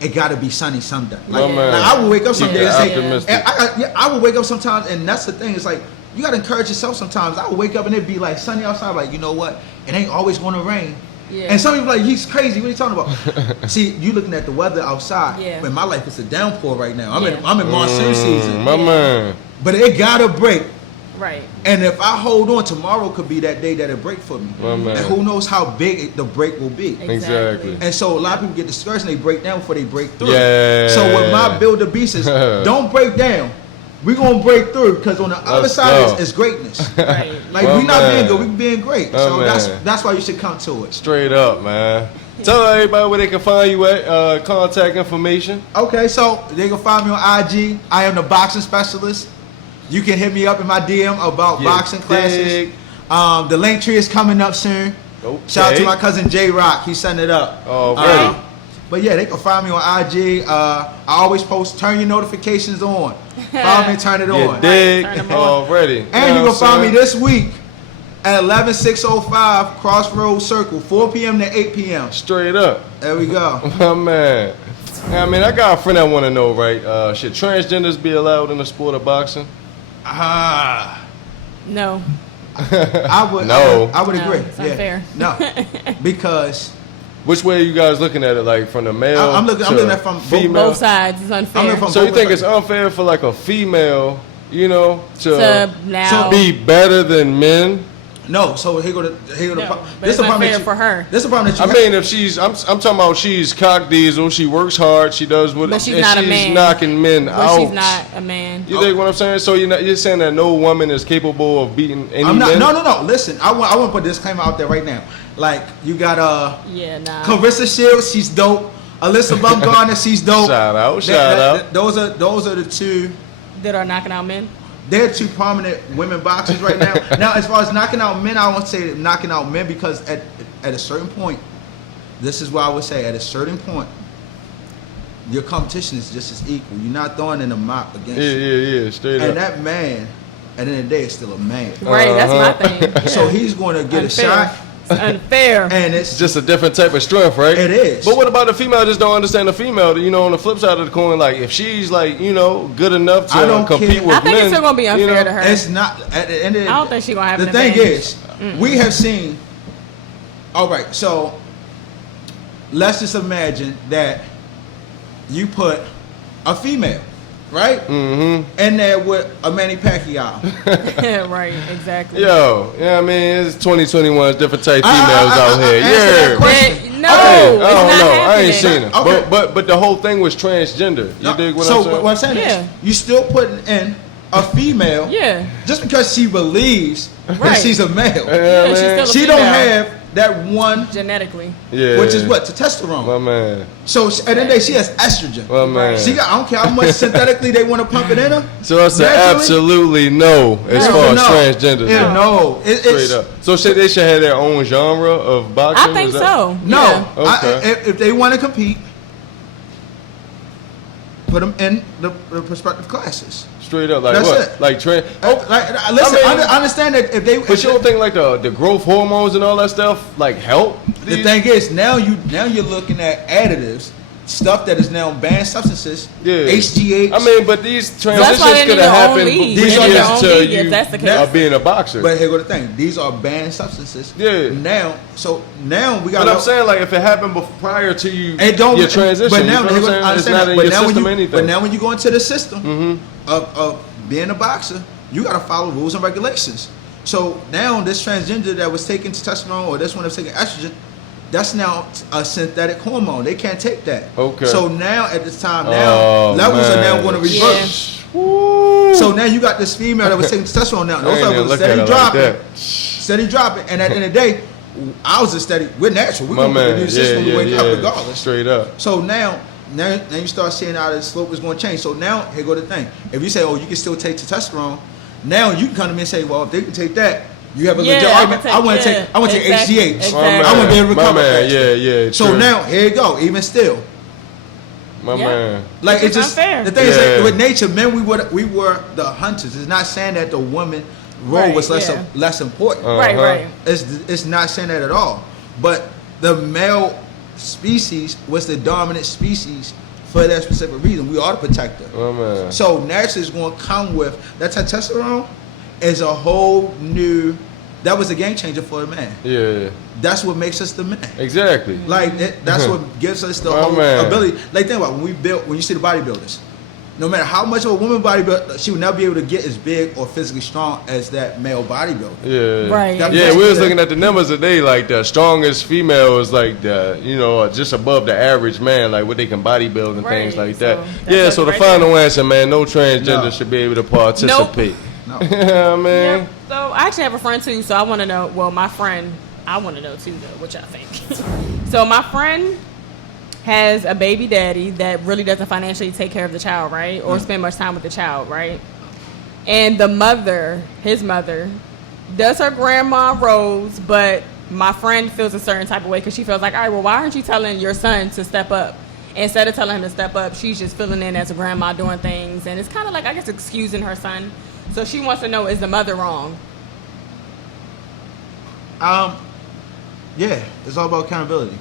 It got to be sunny someday. Like I will wake up some days and say, I will wake up sometimes, and that's the thing. It's like, you got to encourage yourself sometimes. I would wake up and it'd be like sunny outside. Like, you know what? It ain't always going to rain. Yeah. And some people are like, he's crazy. What are you talking about? See, you looking at the weather outside. Yeah. But my life is a downpour right now. I'm in monsoon season. My man. But it got to break. Right. And if I hold on, tomorrow could be that day that it break for me. My man. And who knows how big the break will be. Exactly. And so a lot of people get discouraged and they break down before they break through. Yeah. So with my build the beast is, don't break down. We're going to break through, because on the other side is greatness. Right. Like, we're not being good, we're being great. So that's why you should come to it. Straight up, man. Tell everybody where they can find you at, contact information. Okay, so they can find me on IG. I am the boxing specialist. You can hit me up in my DM about boxing classes. The link tree is coming up soon. Okay. Shout out to my cousin J Rock. He's setting it up. Already. But yeah, they can find me on IG. I always post, turn your notifications on. Follow me, turn it on. Dig already. And you can find me this week at 11605 Crossroads Circle, 4 p.m. to 8 p.m. Straight up. There we go. My man. I mean, I got a friend that want to know, right? Should transgenders be allowed in the sport of boxing? No. I would agree. It's unfair. No, because. Which way are you guys looking at it? Like from the male? I'm looking at it from female? Both sides. It's unfair. So you think it's unfair for like a female, you know, to be better than men? No. So here go the problem. This is unfair for her. This is the problem that you. I mean, if she's, I'm talking about she's cock diesel. She works hard. She does what. But she's not a man. Knocking men out. She's not a man. You think what I'm saying? So you're saying that no woman is capable of beating any man? No. Listen, I want to put this disclaimer out there right now. Like, you got Carissa Shields, she's dope. Alyssa Bumgarner, she's dope. Shout out. Those are the two that are knocking out men. They're two prominent women boxers right now. Now, as far as knocking out men, I won't say knocking out men, because at a certain point, this is what I would say, at a certain point, your competition is just as equal. You're not throwing in a mop against you. Yeah, straight up. And that man, at the end of the day, is still a man. Right, that's my thing. Yeah. So he's going to get a shot. It's unfair. And it's just a different type of strength, right? It is. But what about the female? I just don't understand the female. You know, on the flip side of the coin, like if she's like, you know, good enough to compete with men. I think it's still gonna be unfair to her. It's not. At the end of the day, I don't think she's gonna have. The thing is, we have seen. All right, so let's just imagine that you put a female right? And there with a Manny Pacquiao. Yeah, right, exactly. Yo, I mean, it's 2021, it's different type females out here. Yeah. No, okay. I ain't seen it. Okay. But the whole thing was transgender. You dig what I'm saying? So what I'm saying is, you still putting in a female, just because she believes that she's a male. Yeah, she's still a she female. don't have that one genetically, which is what, testosterone. My man. So at the end of the day, she has estrogen. My man. She got, I don't care how much synthetically they want to pump it in her. So it's an absolutely no as far as transgenders. Yeah, no. Straight up. So they should have their own genre of boxing? I think so. No. Okay. If they want to compete, put them in the prospective classes. Straight up, like that's what? It. Like listen, I understand that if they. But you don't think like the growth hormones and all that stuff like help? The thing is, now you're looking at additives, stuff that is now banned substances. Yeah. HGH. I mean, but these transitions could have happened previous to you being a boxer. But here go the thing: these are banned substances. Yeah. Now we got. But I'm saying, like, if it happened prior to you, your transition, but now it's not in your system anything. But now when you go into the system of being a boxer, you got to follow rules and regulations. So now this transgender that was taking testosterone or this one that's taking estrogen, that's now a synthetic hormone. They can't take that. Okay. So now at this time levels are now going to reverse. Yeah. So now you got this female that was taking testosterone now. Those levels steady dropping. And at the end of the day, ours is steady. We're natural. We're going to do this when we wake up regardless. Straight up. So now you start seeing how the slope is going to change. So now here go the thing. If you say, oh, you can still take testosterone, now you can come to me and say, well, if they can take that, you have a legit argument. I want to take HGH. Exactly. I want to be able to recover that. Yeah. So true. now here you go. Even still, my man. Like it's just unfair. The thing is, like, with nature, men we were the hunters. It's not saying that the woman role was less important. Right. It's not saying that at all. But the male species was the dominant species for that specific reason. We are the protector. Oh, man. So naturally it's going to come with that testosterone is a whole new. That was a game changer for the man. Yeah. That's what makes us the man. Exactly. Like that's what gives us the whole ability. Like think about when you see the bodybuilders. No matter how much of a woman bodybuilder, she would never be able to get as big or physically strong as that male bodybuilder. Yeah. Right. We was looking at the numbers today. Like the strongest female is like just above the average man, like what they can bodybuild and things like that. So the final answer, man, no transgender should be able to participate. No. Yeah, man. Yeah. So I actually have a friend too. So I want to know. Well, my friend, I want to know too, though, what y'all think. So my friend has a baby daddy that really doesn't financially take care of the child, right? Or spend much time with the child, right? And the mother, his mother, does her grandma roles, but my friend feels a certain type of way because she feels like, all right, well, why aren't you telling your son to step up? Instead of telling him to step up, she's just filling in as a grandma doing things. And it's kind of like, I guess, excusing her son. So she wants to know, is the mother wrong? Yeah, it's all about accountability.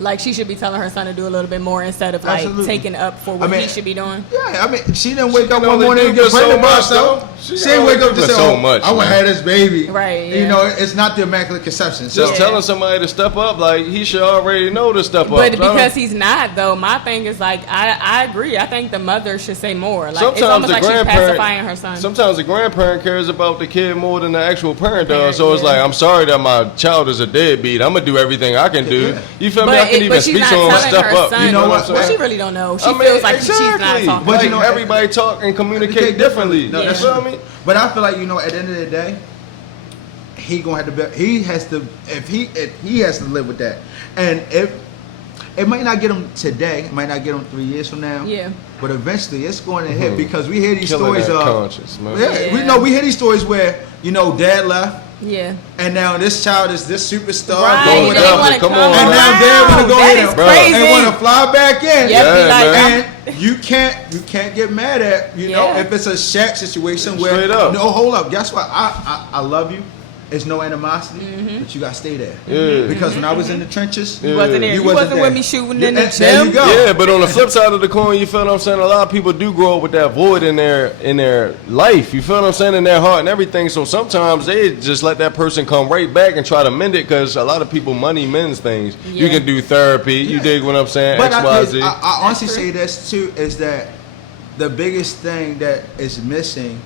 Like she should be telling her son to do a little bit more instead of like taking up for what he should be doing. Yeah, I mean, she didn't wake up one morning and get pregnant by herself. She didn't wake up to say, "Oh, I want to have this baby." Right. Yeah. You know, it's not the immaculate conception. Just telling somebody to step up, like he should already know to step up. But because he's not, though, my thing is like I agree. I think the mother should say more. Like sometimes it's almost like she's pacifying her son. Sometimes the grandparent cares about the kid more than the actual parent does. So it's like, I'm sorry that my child is a deadbeat. I'm gonna do everything I can do. You feel me? I can even speak to him. Step up. Son, you know what? Well, she really don't know. She feels like she's not talking. But everybody talk and communicate differently. No, you feel me? But I feel like at the end of the day, he gonna have to. He has to. If he has to live with that, and if it might not get him today, it might not get him 3 years from now. Yeah. But eventually, it's going to hit because we hear these stories of. Conscious, man. Yeah. We hear these stories where dad left. Yeah. And now this child is this superstar going up. Come on. And now dad want to go in and want to fly back in. And you can't get mad at if it's a Shaq situation where hold up. Guess what? I love you. There's no animosity, but you gotta stay there. Yeah. Because when I was in the trenches, you wasn't there. You wasn't with me shooting in the gym. There you go. Yeah, but on the flip side of the coin, you feel what I'm saying? A lot of people do grow up with that void in their life. You feel what I'm saying? In their heart and everything. So sometimes they just let that person come right back and try to mend it because a lot of people money mends things. Yeah. You can do therapy. You dig what I'm saying? But XYZ. I honestly say this too is that the biggest thing that is missing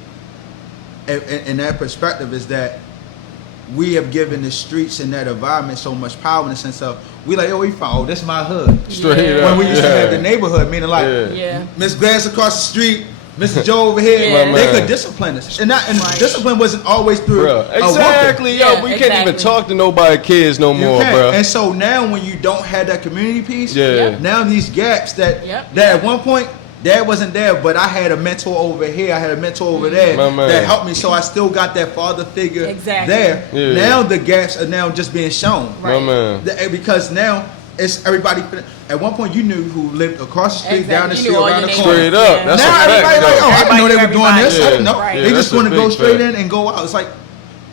in that perspective is that we have given the streets and that environment so much power in the sense of we like, we found, this is my hood. Straight when up. we used to have the neighborhood, meaning like Miss Glass across the street, Mr. Joe over here, they could discipline us. And discipline wasn't always through exactly, we can't even talk to nobody kids no more, bro. And so now when you don't have that community piece, now these gaps that at one point Dad wasn't there, but I had a mentor over here, I had a mentor over there that helped me, so I still got that father figure there. Now the gaps are now just being shown. Because now it's everybody. At one point, you knew who lived across the street, down the street, around the corner. Straight up. That's now everybody like, I didn't know they were doing this. I didn't know. They just want to go straight in and go out. It's like,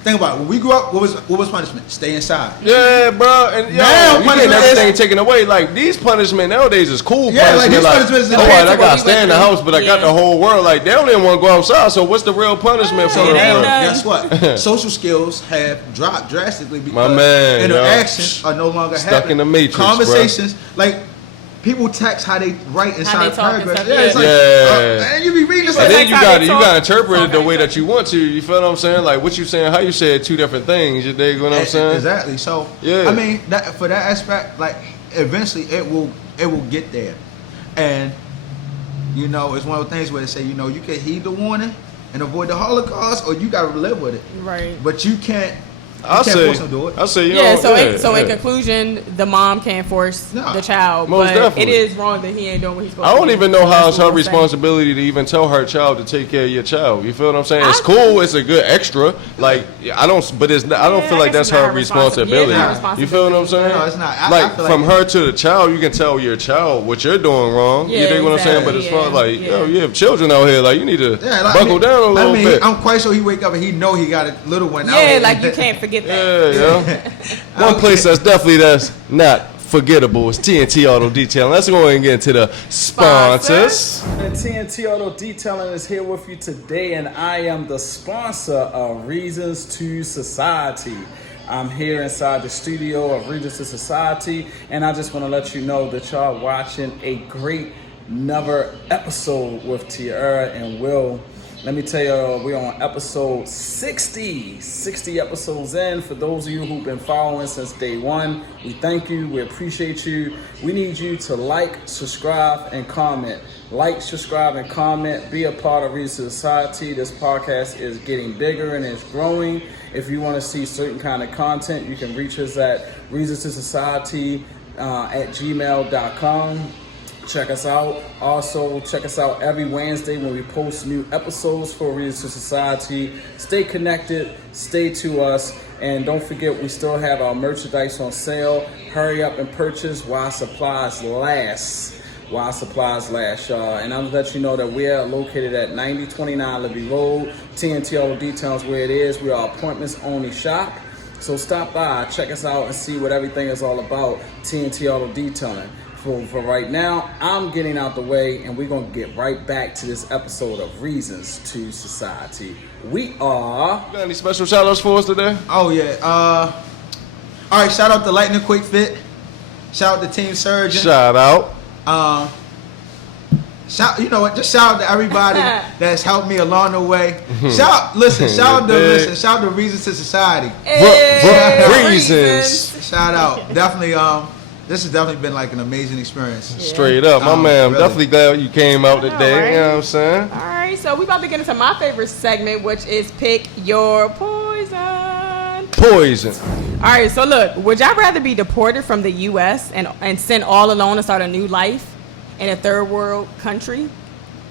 think about it. When we grew up, what was punishment? Stay inside. Yeah, bro. And now you getting everything taken away. Like these punishment nowadays is cool. Like these punishments. I gotta stay in the house, but I got the whole world. Like they don't even want to go outside. So what's the real punishment for them? Guess what? Social skills have dropped drastically because interactions are no longer happening. Stuck in the matrix. Conversations like. People text how they write inside paragraphs. It's like, and you be reading this. And then you gotta interpret it the way that you want to. You feel what I'm saying? Like what you saying, how you said two different things. You dig what I'm saying? Exactly. So I mean, for that aspect, like eventually it will get there, and you know it's one of the things where they say you can heed the warning and avoid the Holocaust, or you gotta live with it. Right. But you can't. I say, in conclusion, the mom can't force the child, most but definitely. It is wrong that he ain't doing what he's supposed to do. I don't even know how it's her responsibility to even tell her child to take care of your child. You feel what I'm saying? It's cool. It's a good extra. Like I don't feel like that's her responsibility. You feel what I'm saying? No, it's not. Like from her to the child, you can tell your child what you're doing wrong. You dig what I'm saying? But as far as like, you have children out here, like you need to buckle down a little bit. I'm quite sure he wake up and he know he got a little one. Yeah, like you can't forget that. Yeah. One place that's not forgettable is TNT Auto Detailing. Let's go ahead and get into the sponsors. And TNT Auto Detailing is here with you today, and I am the sponsor of Reasons2Society. I'm here inside the studio of Reasons2Society, and I just want to let you know that y'all watching a great another episode with Tiara and Will. Let me tell you, we're on episode 60 episodes in. For those of you who've been following since day one, we thank you, we appreciate you. We need you to like, subscribe, and comment. Like, subscribe, and comment. Be a part of Reasons2Society. This podcast is getting bigger and it's growing. If you want to see certain kind of content, you can reach us at Reasons2Society at gmail.com. Check us out. Also, check us out every Wednesday when we post new episodes for Reasons2Society. Stay connected, stay to us, and don't forget we still have our merchandise on sale. Hurry up and purchase while supplies last. Y'all. And I'll let you know that we are located at 9029 Libby Road. TNT Auto Details where it is. We are appointments only shop. So stop by, check us out, and see what everything is all about. TNT Auto Detailing. For right now, I'm getting out the way, and we're going to get right back to this episode of Reasons2Society. We are... Got any special shout-outs for us today? Oh, yeah. All right, shout out to Lightning Quick Fit. Shout out to Team Surgeon. Shout out. You know what? Just shout out to everybody that's helped me along the way. Shout out to Reasons2Society. Reasons. Shout out. Definitely, this has definitely been like an amazing experience. Yeah. Straight up. My man, I'm really. Definitely glad you came out today. Right. You know what I'm saying? All right, so we about to get into my favorite segment, which is Pick Your Poison. All right, so look, would y'all rather be deported from the U.S. and sent all alone and start a new life in a third world country,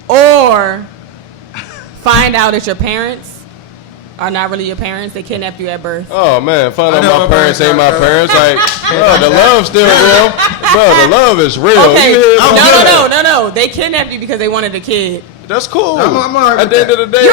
or find out that your parents are not really your parents, they kidnapped you at birth? Oh man, find out my parents ain't my parents. Like, bro, the love's still real. Bro, the love is real. Okay, no. They kidnapped you because they wanted a kid. That's cool. I'm all right. At the end of the day,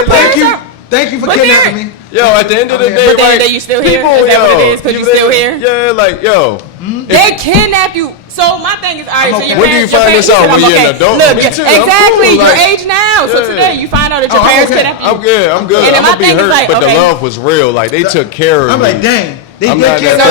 thank you for kidnapping me. Yo, at the end of the day, but then you still here? Is that what it is? Because you still here? Yeah, like, yo. They kidnapped you. So my thing is, all right, so your when parents... do you find this out? When you're an adult? Look, exactly, your age now. So today, you find out that your parents kidnapped you. I'm good. And I'm going to be hurt, but the love was real. Like, they took care of me. I'm like, dang. So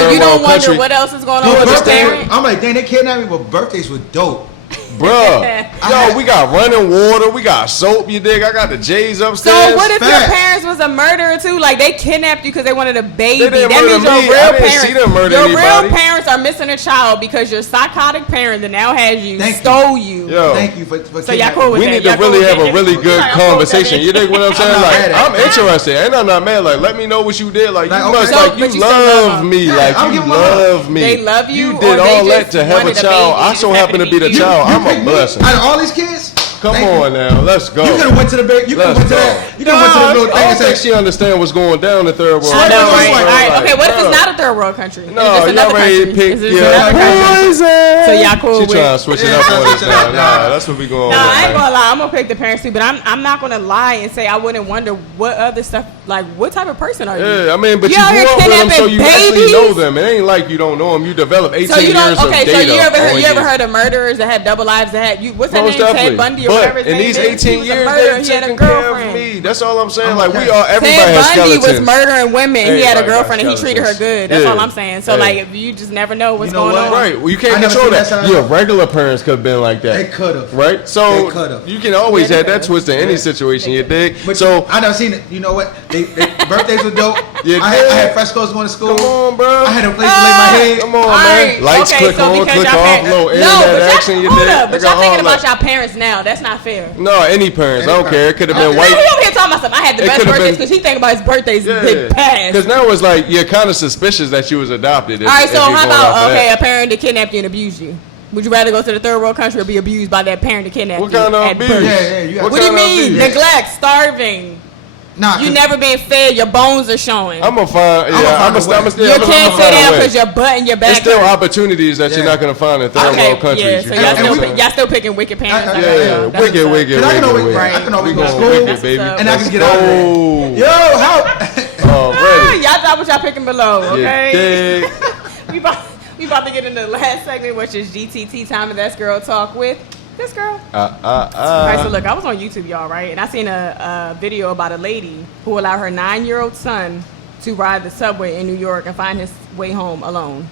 you don't wonder what else is going on with your parents? I'm like, dang, they kidnapped me, but birthdays were dope. Bruh, Yo, we got running water, we got soap, you dig? I got the J's upstairs. So what if your parents was a murderer too? Like they kidnapped you because they wanted a baby. That means your real parents. Your real parents are missing a child because your psychotic parent that now has you stole you. Yo, thank you for so y'all cool with we need to really have a really good conversation. You dig what I'm saying? Like I'm interested, and I'm not mad. Like let me know what you did. Like you must you love me. Like you love me. They love you. You did all that to have a child. I so happen to be the child. I'm a blessing. Out of all these kids. Come on now, let's go. You could have went to the big. You could have went to that. You could have went to the little thing. I don't think she understand what's going down in third world. I know, right? All right, okay. What if it's not a third world country? No, you already picked your poison. So y'all cool with? She trying to switch it up on us now. Nah, that's what we going. No, I ain't gonna lie. I'm gonna pick the parents too, but I'm not gonna lie and say I wouldn't wonder what other stuff. Like, what type of person are you? Yeah, I mean, but you grew up with them, so you actually know them. It ain't like you don't know them. You develop 18 years of data. Okay, so you ever heard of murderers that had double lives that had you? What's that name? Ted Bundy or whatever his name is. 18 years, they've taken care of me. That's all I'm saying. Like, we are, everybody has skeletons. Ted Bundy was murdering women. He had a girlfriend and he treated her good. That's all I'm saying. So, like, if you just never know what's going on. Right. Well, you can't control that. Your regular parents could have been like that. They could have. Right? So, you can always have that twist in any situation, you dig? So, I never seen it. You know what? Birthdays were dope. I had frescoes going to school. Come on, bro. I had a place to lay my head. Come on, man. Lights click on, click off, low internet action, you dig? But y'all thinking about y'all parents now. That's not fair. No, any parents. I don't care. It could have been white. He over here talking about something. I had the best birthdays because he think about his birthdays big past. Because now it's like you're kind of suspicious that you was adopted. All right, so how about a parent that kidnapped you and abused you? Would you rather go to the third world country or be abused by that parent that kidnapped you? What kind of abuse? What do you mean? Neglect, starving. Nah, you never been fed. Your bones are showing. I'm gonna find. I'm gonna still. You can't sit down because your butt and your back. There's still opportunities that you're not gonna find in third world countries. Yeah, so y'all still picking wicked parents. Yeah, wicked. I can always go to school, baby, and I can get out of there. Yo, how? Y'all drop what y'all picking below, okay? We about to get into the last segment, which is GTT time, and that's Girl Talk with this girl. All right, so look, I was on YouTube, y'all, right? And I seen a video about a lady who allowed her 9-year-old son to ride the subway in New York and find his way home alone.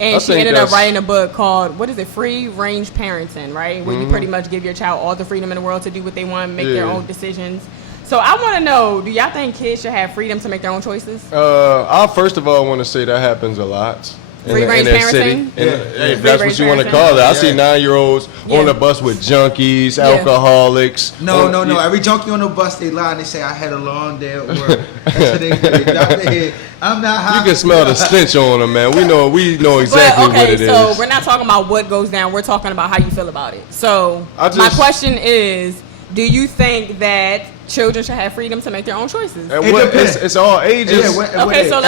And she ended up writing a book called, what is it, Free Range Parenting, right? Where you pretty much give your child all the freedom in the world to do what they want, make their own decisions. So I want to know, do y'all think kids should have freedom to make their own choices? I first of all want to say that happens a lot. Free range parenting? If that's what you want to call it. I see 9-year-olds on the bus with junkies, alcoholics. No. Every junkie on the bus, they lie and they say, I had a long day at work. That's what they do. I'm not high. You can smell the stench on them, man. We know exactly what it is. So we're not talking about what goes down. We're talking about how you feel about it. So my question is, do you think that children should have freedom to make their own choices? It's all ages. Okay, so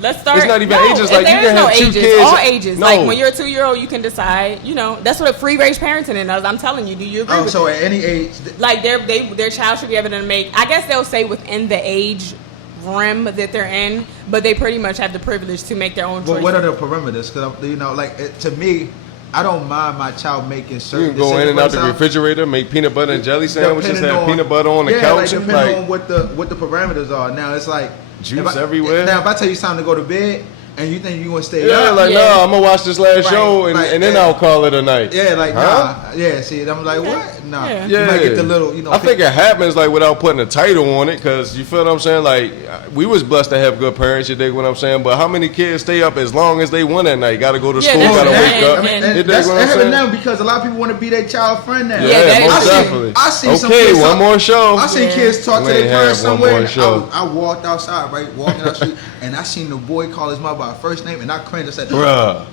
let's start. It's not even ages. Like you can have 2 kids. All ages. No. Like when you're a 2-year-old, you can decide. You know, that's what a free range parenting is. I'm telling you. Do you agree? So at any age, like their child should be able to make. I guess they'll say within the age rim that they're in, but they pretty much have the privilege to make their own choices. Well, what are the parameters? Because to me, I don't mind my child making certain. You can go in and out the refrigerator, make peanut butter and jelly sandwiches, have peanut butter on the couch. Depending on what the parameters are. Now it's like juice everywhere. Now if I tell you it's time to go to bed and you think you want to stay up, no, I'm gonna watch this last show and then I'll call it a night. See, I'm like, what? Nah, you might get the little, I think it happens like without putting a title on it, because you feel what I'm saying. Like we was blessed to have good parents. You dig what I'm saying? But how many kids stay up as long as they want at night? Got to go to school, got to wake up. That's happening now because a lot of people want to be their child friend now. Yeah, most definitely. I see some kids. One more show. I seen kids talk to their parents somewhere. I walked outside, walking down the street, and I seen the boy call his mother by her first name, and I cringed and said, "Bruh,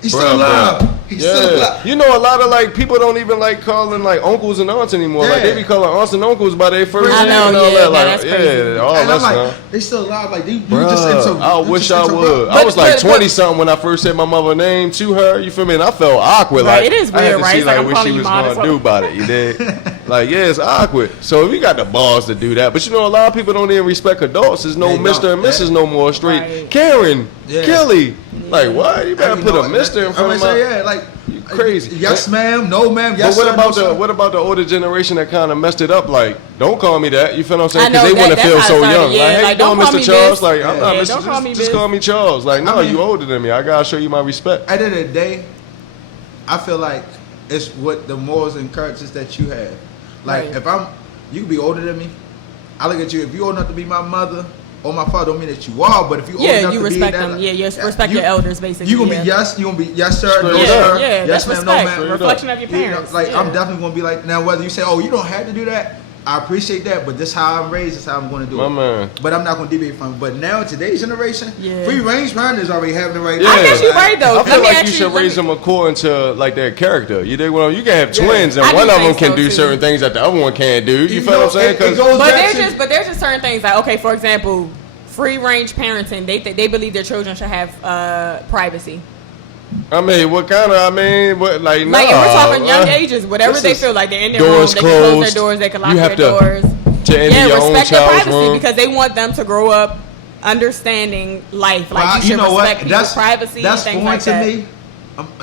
he's still alive. He's still alive." You know, a lot of like people don't even like calling like uncles and aunts anymore. Like they be calling aunts and uncles by their first name and all that. Like, that's crazy. All and that I'm stuff. Like, they still alive. Like you just into. I wish I would. I was like 20 something when I first said my mother's name to her. You feel me? And I felt awkward. Like it is weird, I had to right? see like what she was gonna do about it. You did. Like it's awkward. So we got the balls to do that. But you know, a lot of people don't even respect adults. There's no Mr. and Mrs. no more. Straight Karen, Kelly. Like what? You better put a Mr. in front of my. Like you crazy. Yes, ma'am. No, ma'am. Yes, but what about the older generation that kind of messed it up? Like, don't call me that. You feel what I'm saying? Because they want to feel so young. Like, hey, don't Mr. Charles. Like, I'm not Mr. Just call me Charles. Like, no, you older than me. I gotta show you my respect. At the end of the day, I feel like it's what the morals and characters that you have. Like if you can be older than me. I look at you. If you're old enough to be my mother or my father, don't mean that you are. But if you're old enough to respect be them. You respect your elders, basically. You gonna be yes. You gonna be yes sir, no sir. Yeah, yes that's ma'am, respect. no ma'am. Reflection of your parents. Like I'm definitely gonna be like now. Whether you say, oh, you don't have to do that. I appreciate that, but this is how I'm raised. This is how I'm going to do it. Man. But I'm not going to deviate from it. But now, in today's generation, free range parenting is already having the right. I guess you're right, though. I feel like you should raise them according to like their character. You dig? Well, you can have twins, and one of them can do certain things that the other one can't do. You feel what I'm saying? But there's just certain things like, okay, for example, free range parenting. They believe their children should have privacy. I mean, what kind of? What like? Like, if we're talking young ages, whatever they feel like they're in their room, they can close their doors, they can lock their doors. Respect their privacy because they want them to grow up understanding life. Like, you should respect people's privacy and things like that.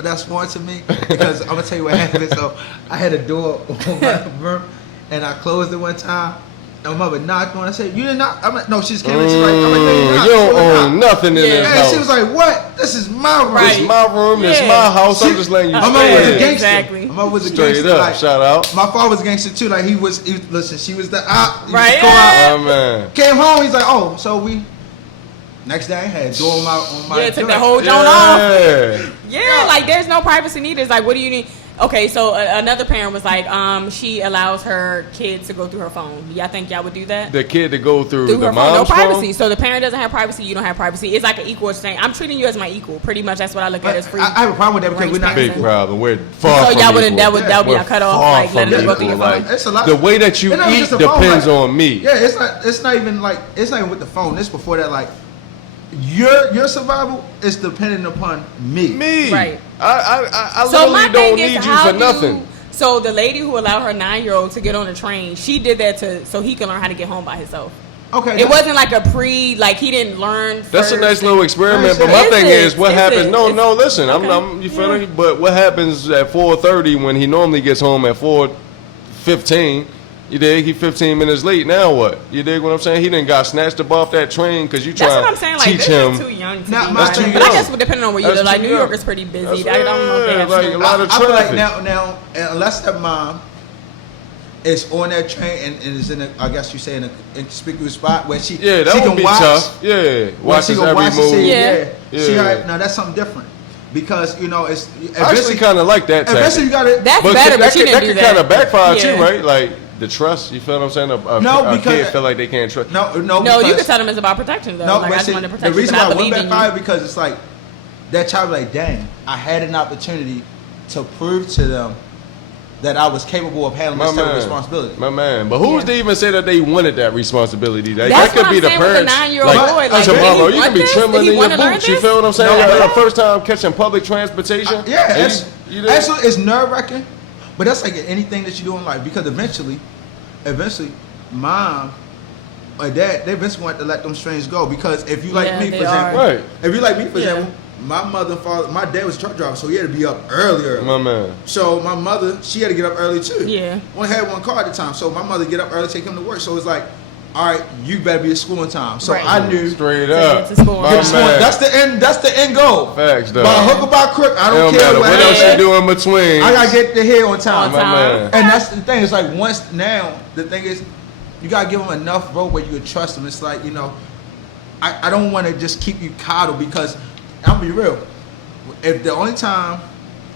That's foreign to me because I'm gonna tell you what happened. So I had a door on my room and I closed it one time. And my mother knocked on. I said, "You didn't knock?" I'm like, "No." She just came in. She's like, "I'm like, no, you don't own nothing in this house." And she was like, "What? This is my room. This is my room. This is my house. I'm just letting you stay." My mother was a gangster. Exactly. My mother was a Straight gangster. up. Like, shout out. My father was a gangster too. Like he was listen. She was the op. Right. Oh man. Came home. He's like, "Oh, so we." Next day I had a door on my. Took that whole joint off. Yeah, like there's no privacy needed. It's like, what do you need? Okay, so another parent was like, she allows her kids to go through her phone. Y'all think y'all would do that? The kid to go through the her mom's phone, no privacy. phone? So the parent doesn't have privacy, you don't have privacy. It's like an equal exchange. I'm treating you as my equal. Pretty much, that's what I look at as free. I have a problem with that because we're not big problem. We're far from y'all equal. That would be a cut off. Like let them go through your phone. It's a lot. The way that you eat depends on me. Yeah, it's not even with the phone. It's before that. Like your survival is dependent upon me. Right. I literally don't need you for nothing. So the lady who allowed her 9-year-old to get on the train, she did that so he can learn how to get home by himself. Okay. It wasn't like he didn't learn. That's a nice little experiment. But my thing is, what happens? No, listen. Okay. You feel me? But what happens at 4:30 when he normally gets home at 4:15? You dig? He 15 minutes late. Now what? You dig what I'm saying? He done got snatched up off that train because you try to teach him. Too young to but I guess depending on where you live, like New York is pretty busy. I don't know if they have like a lot of traffic. I feel like now, unless that mom is on that train and is in I guess you say in a inconspicuous spot where she that she would can be watch. Tough. Yeah, watch his every move. Now that's something different. Because it's I actually kind of like that. Eventually, you got it. That's better, but she didn't do that. That could kind of backfire too, right? Like the trust. You feel what I'm saying? A kid feel like they can't trust. No. You can tell them it's about protection though. No, like, I just want to protect the reason you, why but I I went backfire because it's like that child like, dang, I had an opportunity to prove to them that I was capable of handling this type of responsibility. My man. But who's to even say that they wanted that responsibility? That could be the parents. Like tomorrow, you can be trembling in your boots. You feel what I'm saying? No, the first time catching public transportation. Actually, it's nerve-wracking. But that's like anything that you do in life. Because eventually, mom or dad, they eventually want to let them strings go. Because if you like me, for example, my mother and father, my dad was a truck driver, so he had to be up earlier. My man. So my mother, she had to get up early too. Yeah. Only had one car at the time, so my mother get up early, take him to work. So it's like, all right, you better be at school in time. So I knew straight up. That's the end. That's the end goal. Facts, though. By hook or by crook, I don't care what else you do in between. I gotta get the head on time. My man. And that's the thing. It's like once now, the thing is, you gotta give them enough rope where you can trust them. It's like I don't want to just keep you coddled because I'm gonna be real. If the only time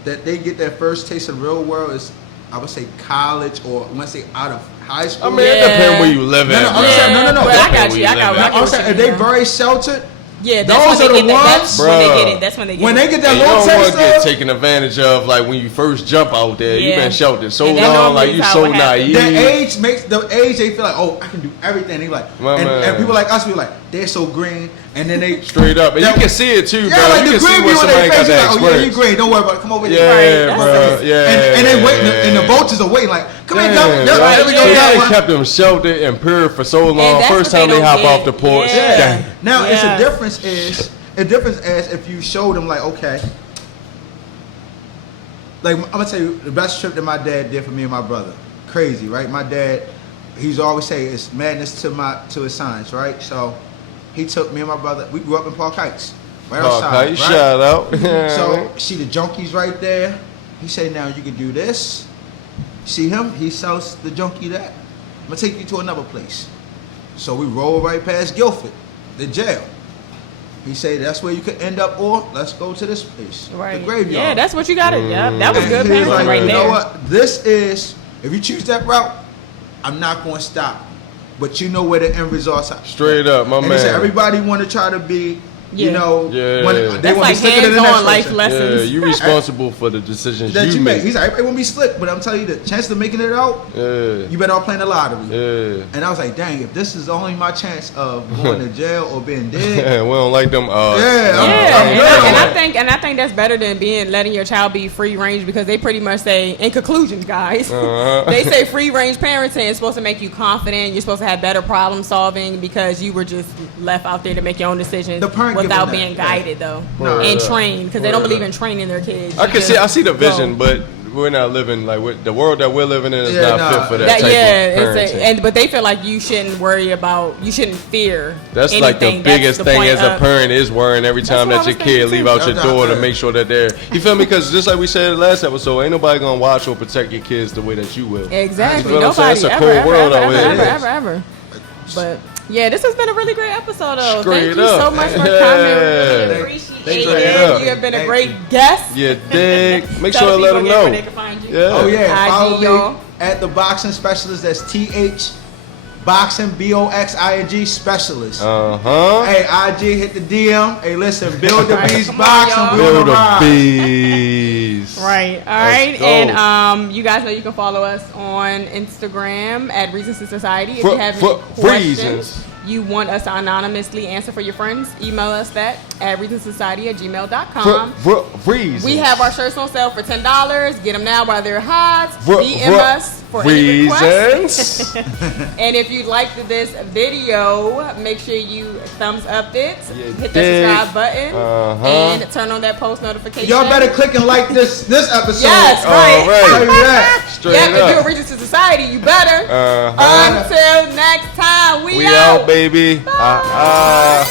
that they get their first taste of the real world is, I would say college or once they out of high school. I mean, it depends where you live at. No. I got you. I'm saying if they very sheltered. Yeah, those are the ones. When they get it. That's when they get it. When they get that little taste, you don't want to get taken advantage of. Like when you first jump out there, you've been sheltered so long, like you so naive. The age they feel like, oh, I can do everything. They like, and people like us, we like, they're so green, and then they straight up, and you can see it too, bro. Like you the can see green when somebody got that experience. Oh yeah, you green. Don't worry about it. Come over here. Yeah, bro. Yeah. And they waiting, and the vultures are waiting. Like, come here, there we go. They kept them sheltered and pure for so long. First time they hop off the porch. Now it's a difference is. The difference is if you show them like, okay, like I'm gonna tell you the best trip that my dad did for me and my brother. Crazy, right? My dad, he's always say it's madness to his science, right? So he took me and my brother. We grew up in Park Heights, right outside. Right? Shout out. So see the junkies right there. He said, now you can do this. See him? He sells the junkie that. I'm gonna take you to another place. So we roll right past Guilford, the jail. He said, that's where you could end up, or let's go to this place, right. the graveyard. Yeah, that's what you got to do. Yeah, that was good parenting like, right you there. know what? This is, if you choose that route, I'm not going to stop. But you know where the end results are. Straight up, my man. He said, everybody want to try to be, you know, when they want to be slicker than the next life person. lessons. Yeah, you're responsible for the decisions that you make. He's like, everybody want to be slick, but I'm telling you, the chance of making it out, you better off playing the lottery. Yeah. And I was like, dang, if this is only my chance of going to jail or being dead. Yeah, we don't like them. I'm and I think that's better than letting your child be free range, because they pretty much say, in conclusion, guys, they say free range parenting is supposed to make you confident. You're supposed to have better problem solving because you were just left out there to make your own decisions without being guided and trained, because they don't believe in training their kids. I see the vision, but we're not living like the world that we're living in is not fit for that type of parenting. But they feel like you shouldn't fear. That's like the biggest thing as a parent is worrying every time that your kid leave out your door to make sure that they're, you feel me? Because just like we said in the last episode, ain't nobody gonna watch or protect your kids the way that you will. Exactly. You know what I'm saying? It's a cold world out here. Ever. But yeah, this has been a really great episode, though. Thank you so much for coming. Really appreciate it. You have been a great guest. Yeah, dig. Make sure to let them know. They can find you. Yeah. Oh yeah. Follow me at the Boxing Specialist. That's TH Boxing BOXING Specialist. Hey, IG, hit the DM. Hey, listen, build the beast boxing. Build the beast. Right. All right. And you guys know you can follow us on Instagram at Reasons2Society. If you have any questions you want us to anonymously answer for your friends, email us that at reasons2society@gmail.com. We have our shirts on sale for $10. Get them now while they're hot. DM us for any requests. And if you liked this video, make sure you thumbs up it, hit that subscribe button, and turn on that post notification. Y'all better click and like this episode. Yes, right. Straight up. If you're Reasons to Society, you better. Until next time, we out. Baby. Bye.